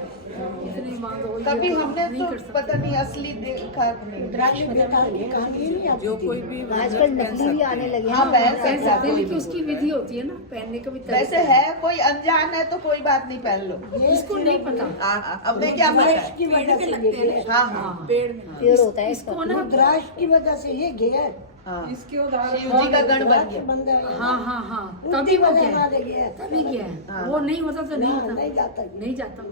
इतनी मांग हो कभी हमने नहीं तो कर सकते। पता नहीं असली देखा नहीं। रुद्राक्ष देता है कहानी नहीं आती जो थी। कोई भी आजकल नकली भी आने लगे हाँ, हैं पहन ना। सकते पहन सकते हैं, लेकिन कोई उसकी भी विधि होती है ना पहनने का भी तरीका। वैसे है, कोई अनजान है तो कोई बात नहीं, पहन लो। ये इसको नहीं पता। हाँ, अब मैं क्या पता है? की वजह से ये गया। हाँ हाँ पेड़ में पेड़ होता है इसको इसका। ना रुद्राक्ष की वजह से ये गया। हाँ, इसके उदाहरण शिव जी का गण बन रुद्राक्ष गया। बन गया। हाँ हाँ हाँ, उनकी तभी वो वजह क्या हमारे है, गया। तभी क्या है, हाँ। वो नहीं होता तो नहीं हाँ, होता, नहीं जाता। नहीं जाता।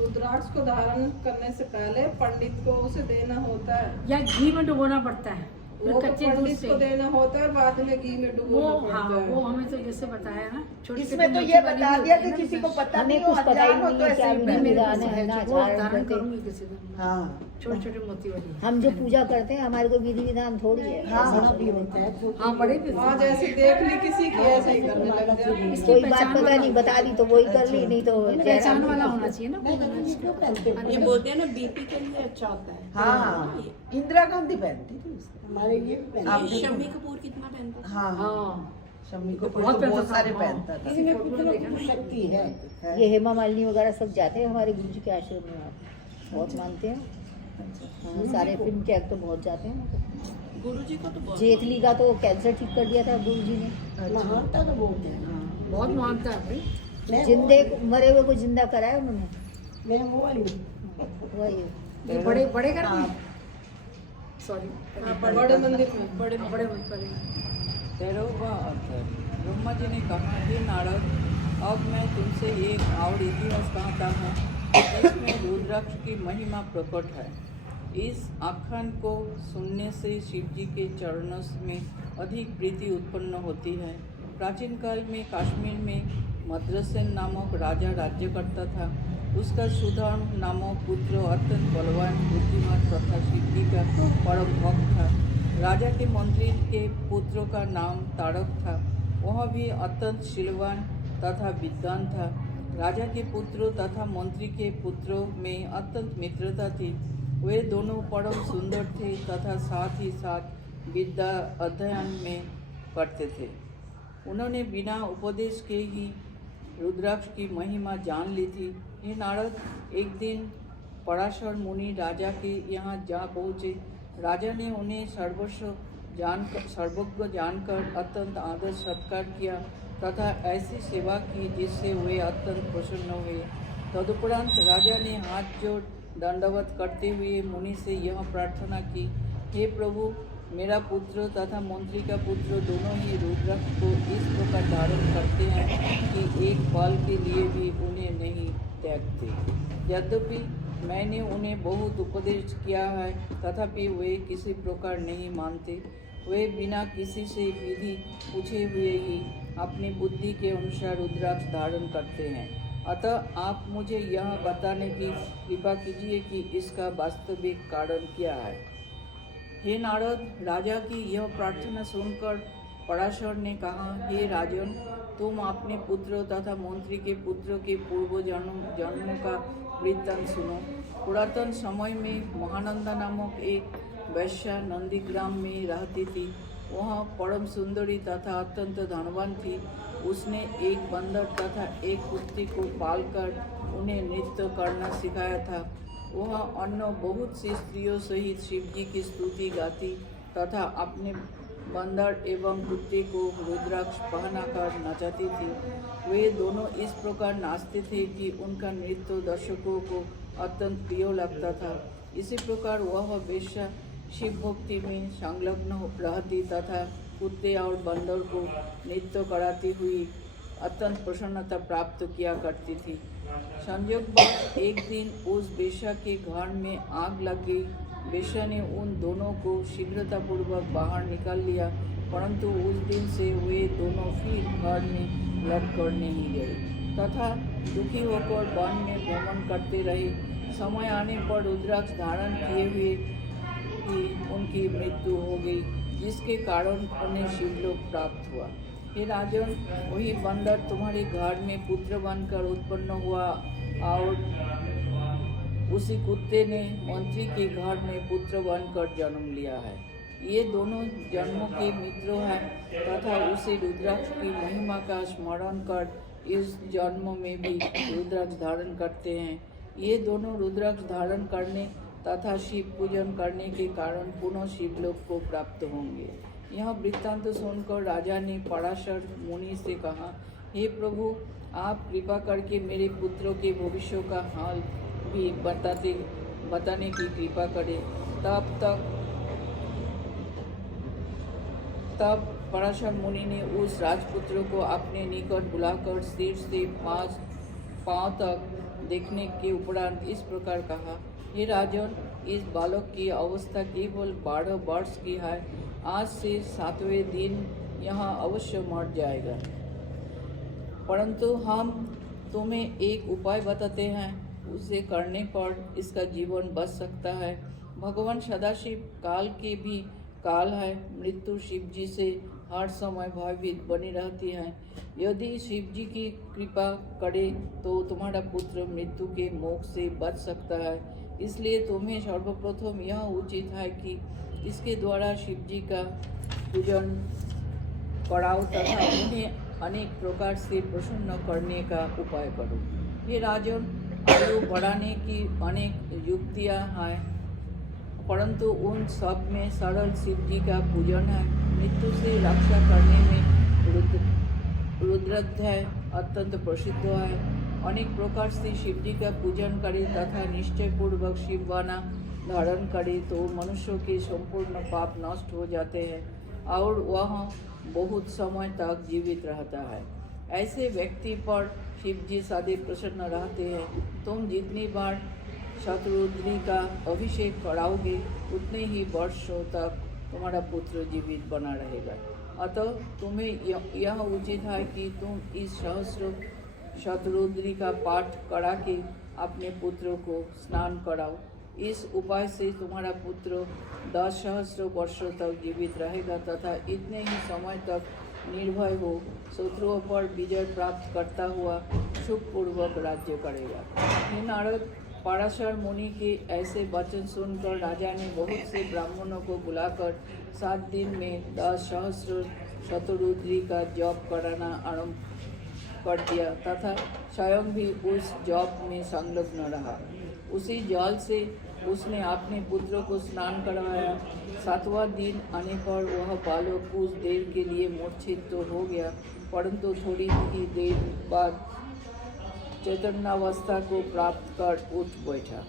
रुद्राक्ष को धारण करने से पहले पंडित को उसे देना होता है। या घी में डुबोना पड़ता है, फिर वो तो कच्चे दूध पंडित से को देना होता है, बाद में घी में वो, डुबोना हाँ पड़ता है। वो हमें तो जैसे बताया ना, छोटे इसमें तो ये बता दिया कि किसी को पता नहीं हमें हो, कुछ पता ही अनजान हो नहीं तो है ऐसे क्या ही भी पहन नहीं लो। गाने हैं ना, वो आचार धारण करते। करूंगी किसी दिन, हाँ छोटे छोटे मोती वाली। हम जो पूजा करते हैं हमारे को विधि विधान थोड़ी है। हाँ, ऐसा हाँ, भी होता है। हाँ बड़े भी हाँ, जैसे देख ली किसी की ऐसे ही करने लग जाए। इसकी कोई बात पहचान पता वाला नहीं, बता दी तो वही कर ली, नहीं तो पहचान वाला होना चाहिए ना। नहीं, नहीं, ये क्यों पहनते हैं? ये बोलते हैं ना, बीपी के लिए अच्छा होता है। हाँ, इंदिरा गांधी पहनती थी इसको। हमारे ये भी पहनते आप हैं। देखो। शम्मी कपूर कितना पहनता है? हाँ हाँ, हाँ शम्मी को बहुत बहुत पहनता था, सारे हाँ। पहनता था। इनमें कुछ ना कुछ शक्ति है। ये हेमा मालिनी वगैरह सब जाते हैं हमारे गुरु जी के आश्रम में, आप बहुत मानते हैं। हाँ, सारे फिल्म के एक्टर बहुत जाते हैं। गुरुजी को तो बहुत जेतली का तो कैंसर ठीक कर दिया था गुरु जी ने। महानता तो बोलते हैं। बहुत मानता है भाई। मैं जिंदे मरे हुए को जिंदा कराया उन्होंने। मैं वो वाली हूँ। वही ये बड़े बड़े करते हैं, सॉरी बड़े मंदिर में बड़े बड़े बड़े। 13वां अध्याय। ब्रह्मा जी ने कहा, हे नारद, अब मैं तुमसे एक और इतिहास कहता हूँ जिसमें रुद्राक्ष की महिमा प्रकट है। इस आख्यान को सुनने से शिव जी के चरणों में अधिक प्रीति उत्पन्न होती है। प्राचीन काल में कश्मीर में मद्रसेन नामक राजा राज्य करता था। उसका सुधर्म नामक पुत्र अत्यंत बलवान, बुद्धिमान तथा शिव जी का परम भक्त था। राजा के मंत्री के पुत्रों का नाम तारक था। वह भी अत्यंत शीलवान तथा विद्वान था। राजा के पुत्रों तथा मंत्री के पुत्रों में अत्यंत मित्रता थी। वे दोनों परम सुंदर थे तथा साथ ही साथ विद्या अध्ययन में करते थे। उन्होंने बिना उपदेश के ही रुद्राक्ष की महिमा जान ली थी। हे नारद, एक दिन पराशर मुनि राजा के यहाँ जा पहुँचे। राजा ने उन्हें सर्वज्ञ जानकर अत्यंत आदर सत्कार किया तथा ऐसी सेवा की जिससे वे अत्यंत प्रसन्न हुए। तदुपरांत राजा ने हाथ जोड़ दंडवत करते हुए मुनि से यह प्रार्थना की, हे प्रभु, मेरा पुत्र तथा मंत्री का पुत्र दोनों ही रुद्राक्ष को इस प्रकार धारण करते हैं कि एक पल के लिए भी उन्हें नहीं त्यागते। यद्यपि मैंने उन्हें बहुत उपदेश किया है तथापि वे किसी प्रकार नहीं मानते। वे बिना किसी से विधि पूछे हुए ही अपनी बुद्धि के अनुसार रुद्राक्ष धारण करते हैं। अतः आप मुझे यह बताने की कृपा कीजिए कि इसका वास्तविक कारण क्या है। हे नारद, राजा की यह प्रार्थना सुनकर पराशर ने कहा, हे राजन, तुम अपने पुत्र तथा मंत्री के पुत्र के पूर्व जन्म का वृत्तांत सुनो। पुरातन समय में महानंदा नामक एक वैश्या नंदीग्राम में रहती थी। वह परम सुंदरी तथा अत्यंत धनवान थी। उसने एक बंदर तथा एक कुत्ते को पालकर उन्हें नृत्य करना सिखाया था। वह अन्य बहुत सी स्त्रियों सहित शिव जी की स्तुति गाती तथा अपने बंदर एवं कुत्ते को रुद्राक्ष पहनाकर नचाती थी। वे दोनों इस प्रकार नाचते थे कि उनका नृत्य दर्शकों को अत्यंत प्रिय लगता था। इसी प्रकार वह वेश्या शिव भक्ति में संलग्न रहती तथा कुत्ते और बंदर को नृत्य कराती हुई अत्यंत प्रसन्नता प्राप्त किया करती थी। संयोगवश एक दिन उस वेश्या के घर में आग लग गई। वेश्या ने उन दोनों को शीघ्रतापूर्वक बाहर निकाल लिया, परंतु उस दिन से वे दोनों फिर घर में लौट कर नहीं गए तथा दुखी होकर वन में भ्रमण करते रहे। समय आने पर रुद्राक्ष धारण किए हुए ही उनकी मृत्यु हो गई, जिसके कारण उन्हें शिवलोक प्राप्त हुआ। हे राजन, वही बंदर तुम्हारे घर में पुत्र बनकर उत्पन्न हुआ और उसी कुत्ते ने मंत्री के घर में पुत्र बनकर जन्म लिया है। ये दोनों जन्मों के मित्र हैं तथा उसे रुद्राक्ष की महिमा का स्मरण कर इस जन्म में भी रुद्राक्ष धारण करते हैं। ये दोनों रुद्राक्ष धारण करने तथा शिव पूजन करने के कारण पुनः शिवलोक को प्राप्त होंगे। यह वृत्तांत सुनकर राजा ने पराशर मुनि से कहा, हे प्रभु, आप कृपा करके मेरे पुत्रों के भविष्य का हाल भी बताने की कृपा करें। तब पराशर मुनि ने उस राजपुत्र को अपने निकट बुलाकर सिर से पांव तक देखने के उपरांत इस प्रकार कहा, हे राजन, इस बालक की अवस्था केवल 12 वर्ष की है। आज से 7वें दिन यहाँ अवश्य मर जाएगा, परंतु हम तुम्हें एक उपाय बताते हैं, उसे करने पर इसका जीवन बच सकता है। भगवान सदाशिव काल के भी काल है। मृत्यु शिव जी से हर समय भयभीत बनी रहती है। यदि शिव जी की कृपा करे तो तुम्हारा पुत्र मृत्यु के मुख से बच सकता है। इसलिए तुम्हें सर्वप्रथम यह उचित है कि इसके द्वारा शिव जी का पूजन कराओ तथा उन्हें अनेक प्रकार से प्रसन्न करने का उपाय करो। हे राजन, आयु बढ़ाने की अनेक युक्तियां हैं, परंतु उन सब में सरल शिव जी का पूजन है। मृत्यु से रक्षा करने में रुद्राध्याय अत्यंत प्रसिद्ध है। अनेक प्रकार से शिव जी का पूजन करे तथा निश्चय पूर्वक शिववाना धारण करे तो मनुष्य के संपूर्ण पाप नष्ट हो जाते हैं और वह बहुत समय तक जीवित रहता है। ऐसे व्यक्ति पर शिव जी सदैव प्रसन्न रहते हैं। तुम जितनी बार शतरुद्री का अभिषेक कराओगे उतने ही वर्षों तक तुम्हारा पुत्र जीवित बना रहेगा। अतः तुम्हें यह उचित है कि तुम इस सहस्र शतरुद्री का पाठ करा के अपने पुत्र को स्नान कराओ। इस उपाय से तुम्हारा पुत्र 10 सहस्र वर्षों तक जीवित रहेगा तथा इतने ही समय तक निर्भय हो शत्रुओं पर विजय प्राप्त करता हुआ सुखपूर्वक राज्य करेगा। हे नारद, पराशर मुनि के ऐसे वचन सुनकर राजा ने बहुत से ब्राह्मणों को बुलाकर 7 दिन में 10 सहस्र शतरुद्री का जप कराना आरंभ कर दिया तथा स्वयं भी उस जप में संलग्न रहा। उसी जल से उसने अपने पुत्र को स्नान करवाया। 7वां दिन आने पर वह बालक कुछ देर के लिए मूर्छित तो हो गया, परंतु थोड़ी ही देर बाद चैतन्यावस्था को प्राप्त कर उठ बैठा।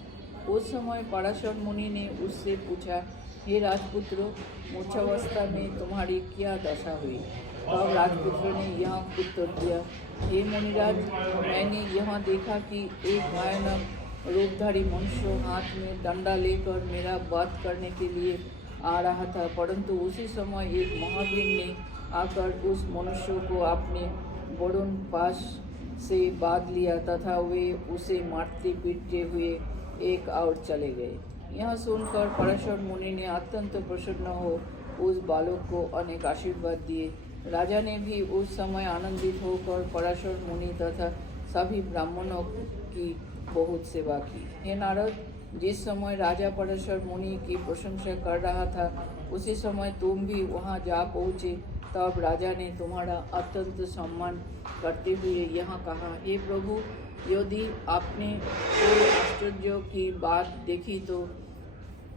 उस समय पराशर मुनि ने उससे पूछा, हे राजपुत्र, मूर्छावस्था में तुम्हारी क्या दशा हुई? तब राजपुत्र ने यह उत्तर दिया, हे मुनिराज, मैंने यह देखा कि एक भयानक रूपधारी मनुष्य हाथ में डंडा लेकर मेरा वध करने के लिए आ रहा था, परंतु उसी समय एक महावीर ने आकर उस मनुष्य को अपने वरुण पास से बांध लिया तथा वे उसे मारते पीटते हुए एक और चले गए। यह सुनकर पराशर मुनि ने अत्यंत प्रसन्न हो उस बालक को अनेक आशीर्वाद दिए। राजा ने भी उस समय आनंदित होकर पराशर मुनि तथा सभी ब्राह्मणों की बहुत सेवा की। हे नारद, जिस समय राजा पराशर मुनि की प्रशंसा कर रहा था उसी समय तुम भी वहां जा पहुँचे। तब राजा ने तुम्हारा अत्यंत सम्मान करते हुए यहाँ कहा, हे प्रभु, यदि आपने कोई आश्चर्य की बात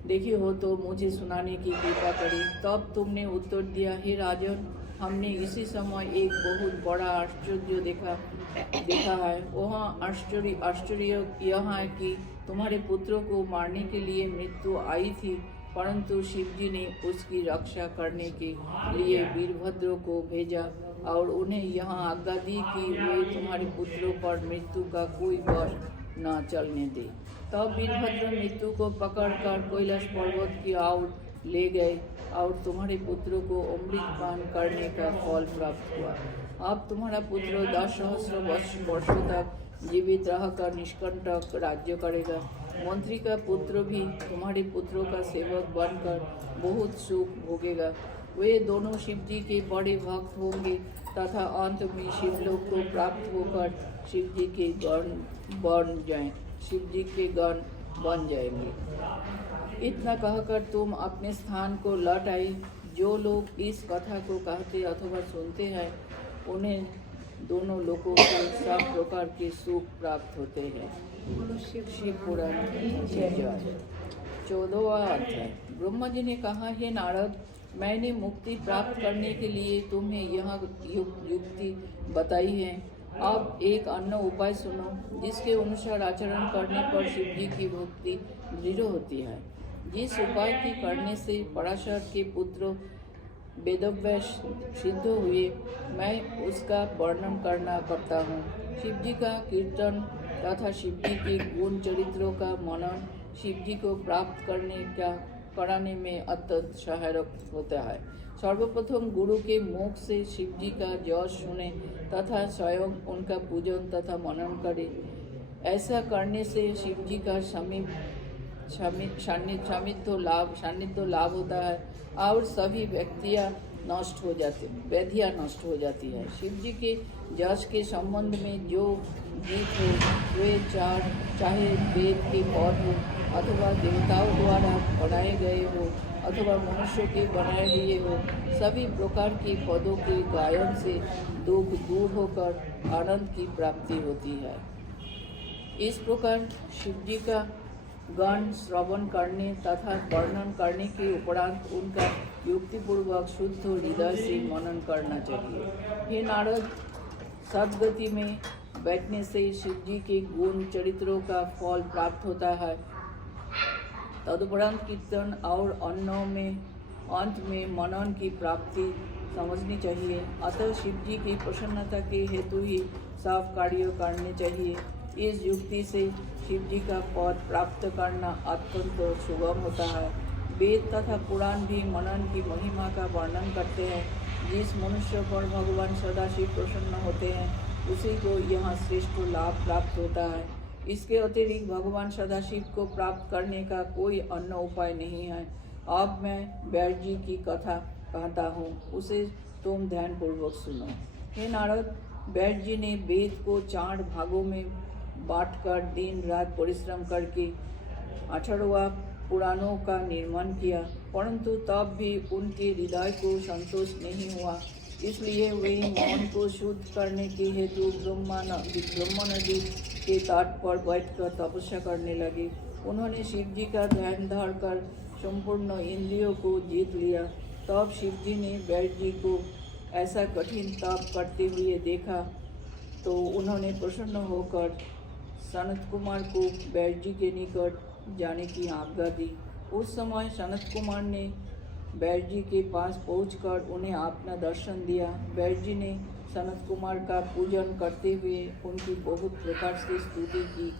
देखी हो तो मुझे सुनाने की कृपा करें। तब तुमने उत्तर दिया, हे राजन, हमने इसी समय एक बहुत बड़ा आश्चर्य देखा है। वह आश्चर्य यह है कि तुम्हारे पुत्र को मारने के लिए मृत्यु आई थी, परंतु शिवजी ने उसकी रक्षा करने के लिए वीरभद्र को भेजा और उन्हें यह आज्ञा दी कि वे तुम्हारे पुत्रों पर मृत्यु का कोई वश न चलने दे। तब वीरभद्र मृत्यु को पकड़कर कैलाश पर्वत की ओर ले गए और तुम्हारे पुत्र को अमृत पान करने का फल प्राप्त हुआ। अब तुम्हारा पुत्र 10 सहस्र वर्षों तक जीवित रहकर निष्कंटक राज्य करेगा। मंत्री का पुत्र भी तुम्हारे पुत्रों का सेवक बनकर बहुत सुख भोगेगा। वे दोनों शिवजी के बड़े भक्त होंगे तथा अंत में शिवलोक को प्राप्त होकर शिवजी के गण बन जाएंगे। इतना कहकर तुम अपने स्थान को लौट आई। जो लोग इस कथा को कहते अथवा सुनते हैं उन्हें दोनों लोगों को सब प्रकार के सुख प्राप्त होते हैं। शिव पुराण की जय। 14वां अध्याय। ब्रह्मा जी ने कहा, हे नारद, मैंने मुक्ति प्राप्त करने के लिए तुम्हें यह युक्ति बताई है। अब एक अन्य उपाय सुनो, जिसके अनुसार आचरण करने पर शिव जी की भक्ति दृढ़ होती है। जिस उपाय के करने से पराशर के पुत्र वेदव्यास सिद्ध हुए, मैं उसका वर्णन करता हूँ। शिव जी का कीर्तन तथा शिव जी के गुण चरित्रों का मनन शिव जी को प्राप्त कराने में अत्यंत सहायक होता है। सर्वप्रथम गुरु के मुख से शिव जी का यश सुने तथा स्वयं उनका पूजन तथा मनन करे। ऐसा करने से शिव जी का सान्निध्य लाभ होता है और सभी व्याधियाँ नष्ट हो जाती है। शिव जी के यश के संबंध में जो गीत हो वे चाहे वेद के पद हो अथवा देवताओं द्वारा बनाए गए हो अथवा मनुष्य के बनाए हुए हो, सभी प्रकार के पदों के गायन से दुख दूर होकर आनंद की प्राप्ति होती है। इस प्रकार शिव जी का गान श्रवण करने तथा वर्णन करने के उपरांत उनका युक्तिपूर्वक शुद्ध हृदय से मनन करना चाहिए। हे नारद, सद्गति में बैठने से शिव जी के गुण चरित्रों का फल प्राप्त होता है। तदुपरांत कीर्तन और अंत में मनन की प्राप्ति समझनी चाहिए। अतः शिव जी की प्रसन्नता के हेतु ही सब कार्य करने चाहिए। इस युक्ति से शिव जी का पद प्राप्त करना अत्यंत सुगम होता है। वेद तथा पुराण भी मनन की महिमा का वर्णन करते हैं। जिस मनुष्य पर भगवान सदाशिव प्रसन्न होते हैं उसी को यह श्रेष्ठ लाभ प्राप्त होता है। इसके अतिरिक्त भगवान सदाशिव को प्राप्त करने का कोई अन्य उपाय नहीं है। अब मैं व्यास जी की कथा कहता हूँ, उसे तुम ध्यानपूर्वक सुनो। हे नारद, व्यास जी ने वेद को 4 भागों में बांटकर दिन रात परिश्रम करके 18वां पुराणों का निर्माण किया, परंतु तब भी उनके हृदय को संतोष नहीं हुआ। इसलिए वे मन को शुद्ध करने के हेतु ब्रह्मा नदी के तट पर बैठकर तपस्या करने लगे। उन्होंने शिव जी का ध्यान धरकर संपूर्ण इंद्रियों को जीत लिया। तब शिव जी ने व्यास जी को ऐसा कठिन तप करते हुए देखा तो उन्होंने प्रसन्न होकर सनत कुमार को व्यास जी के निकट जाने की आज्ञा दी। उस समय सनत कुमार ने व्यास जी के पास पहुंचकर उन्हें अपना दर्शन दिया। व्यास जी ने सनत कुमार का पूजन करते हुए उनकी बहुत प्रकार से स्तुति की।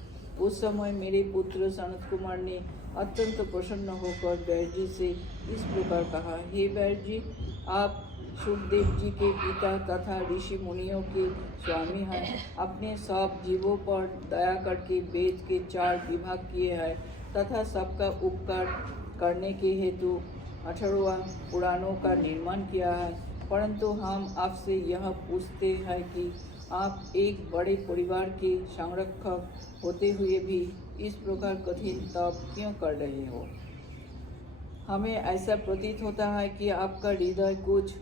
उस समय मेरे पुत्र सनत कुमार ने अत्यंत प्रसन्न होकर व्यास जी से इस प्रकार कहा, हे व्यास जी, आप सुखदेव जी के पिता तथा ऋषि मुनियों के स्वामी हैं। अपने सब जीवों पर दया करके वेद के 4 विभाग किए हैं तथा सबका उपकार करने के हेतु 18वां पुराणों का निर्माण किया है। परंतु हम आपसे यह पूछते हैं कि आप एक बड़े परिवार के संरक्षक होते हुए भी इस प्रकार कठिन तप क्यों कर रहे हो? हमें ऐसा प्रतीत होता है कि आपका हृदय कुछ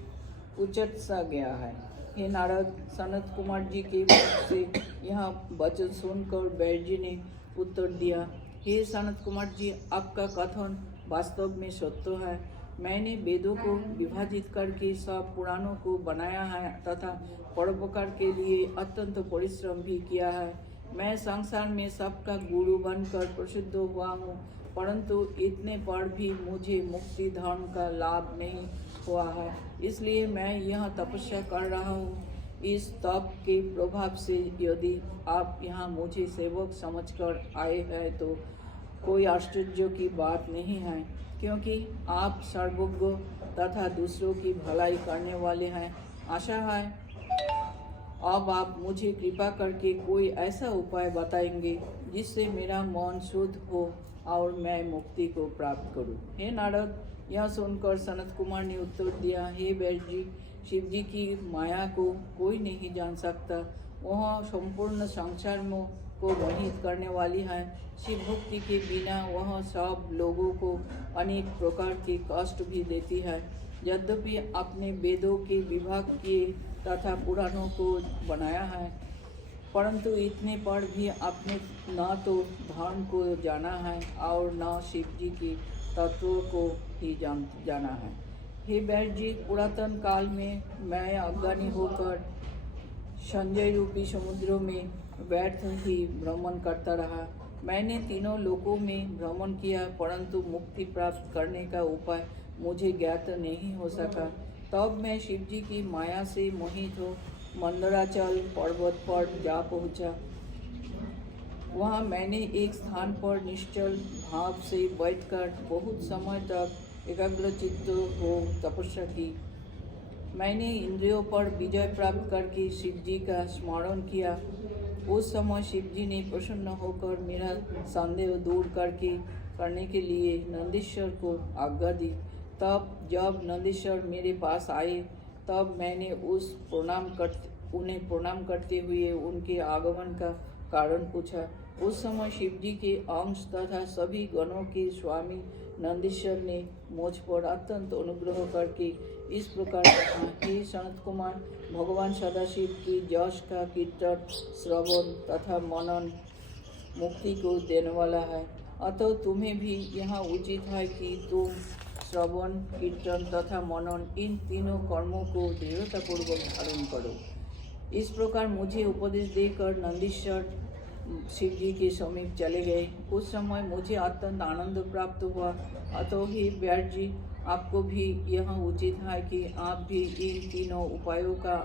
उचट सा गया है। हे नारद, सनत कुमार जी के मुख से यह वचन सुनकर व्यास जी ने उत्तर दिया, हे सनत कुमार जी, आपका कथन वास्तव में सत्य है। मैंने वेदों को विभाजित करके सब पुराणों को बनाया है तथा परोपकार के लिए अत्यंत परिश्रम भी किया है। मैं संसार में सबका गुरु बनकर प्रसिद्ध हुआ हूँ, परंतु इतने पर भी मुझे मुक्ति धर्म का लाभ नहीं हुआ है। इसलिए मैं यह तपस्या कर रहा हूँ। इस तप के प्रभाव से यदि आप यहाँ मुझे सेवक समझकर आए हैं तो कोई आश्चर्य की बात नहीं है, क्योंकि आप सर्वज्ञ तथा दूसरों की भलाई करने वाले हैं। आशा है अब आप मुझे कृपा करके कोई ऐसा उपाय बताएंगे जिससे मेरा मन शुद्ध हो और मैं मुक्ति को प्राप्त करूं। हे नारद, यह सुनकर सनत कुमार ने उत्तर दिया, हे व्यास जी, शिव जी की माया को कोई नहीं जान सकता। वह संपूर्ण संसार में को मोहित करने वाली है। शिव भक्ति के बिना वह सब लोगों को अनेक प्रकार के कष्ट भी देती है। यद्यपि आपने वेदों के विभाग किए तथा पुराणों को बनाया है, परंतु इतने पर भी आपने न तो धर्म को जाना है और न शिव जी के तत्वों को ही जाना है। हे बैठ जी, पुरातन काल में मैं अज्ञानी होकर संजय रूपी समुद्रों में व्यर्थ ही भ्रमण करता रहा। मैंने तीनों लोकों में भ्रमण किया, परंतु मुक्ति प्राप्त करने का उपाय मुझे ज्ञात नहीं हो सका। तब मैं शिव जी की माया से मोहित हो मंदराचल पर्वत पर जा पहुंचा। वहाँ मैंने एक स्थान पर निश्चल भाव से बैठकर बहुत समय तक एकाग्रचित्त हो तपस्या की। मैंने इंद्रियों पर विजय प्राप्त करके शिव जी का स्मरण किया। उस समय शिव जी ने प्रसन्न होकर मेरा संदेह दूर करने के लिए नंदीश्वर को आज्ञा दी। तब जब नंदीश्वर मेरे पास आए, तब मैंने उन्हें प्रणाम करते हुए उनके आगमन का कारण पूछा। उस समय शिव जी के अंश तथा सभी गणों के स्वामी नंदीश्वर ने मुझ पर अत्यंत अनुग्रह करके इस प्रकार कहा, हे सनत कुमार, भगवान सदाशिव की यश का कीर्तन श्रवण तथा मनन मुक्ति को देने वाला है। अतः तुम्हें भी यहाँ उचित है कि तुम श्रवण, कीर्तन तथा मनन इन तीनों कर्मों को दृढ़तापूर्वक धारण करो। इस प्रकार मुझे उपदेश देकर नंदीश्वर शिव जी के समीप चले गए। उस समय मुझे अत्यंत आनंद प्राप्त हुआ। अतः हे व्यास जी, आपको भी यह उचित है कि आप भी इन तीनों उपायों का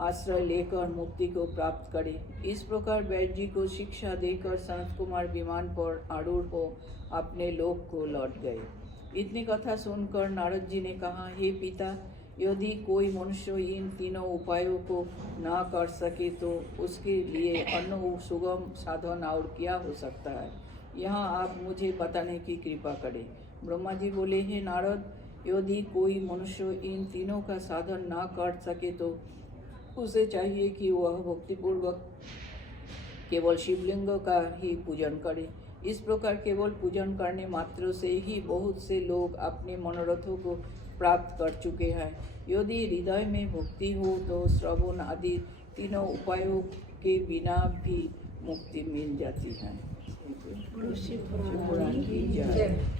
आश्रय लेकर मुक्ति को प्राप्त करें। इस प्रकार व्यास जी को शिक्षा देकर सनत कुमार विमान पर आरूढ़ हो अपने लोक को लौट गए। इतनी कथा सुनकर नारद जी ने कहा, हे पिता, यदि कोई मनुष्य इन तीनों उपायों को न कर सके तो उसके लिए अन्य सुगम साधन और क्या हो सकता है? यहाँ आप मुझे बताने की कृपा करें। ब्रह्मा जी बोले, हे नारद, यदि कोई मनुष्य इन तीनों का साधन न कर सके तो उसे चाहिए कि वह भक्तिपूर्वक केवल शिवलिंग का ही पूजन करे। इस प्रकार केवल पूजन करने मात्र से ही बहुत से लोग अपने मनोरथों को प्राप्त कर चुके हैं। यदि हृदय में भक्ति हो तो श्रवण आदि तीनों उपायों के बिना भी मुक्ति मिल जाती है। शिवपुराण की जय।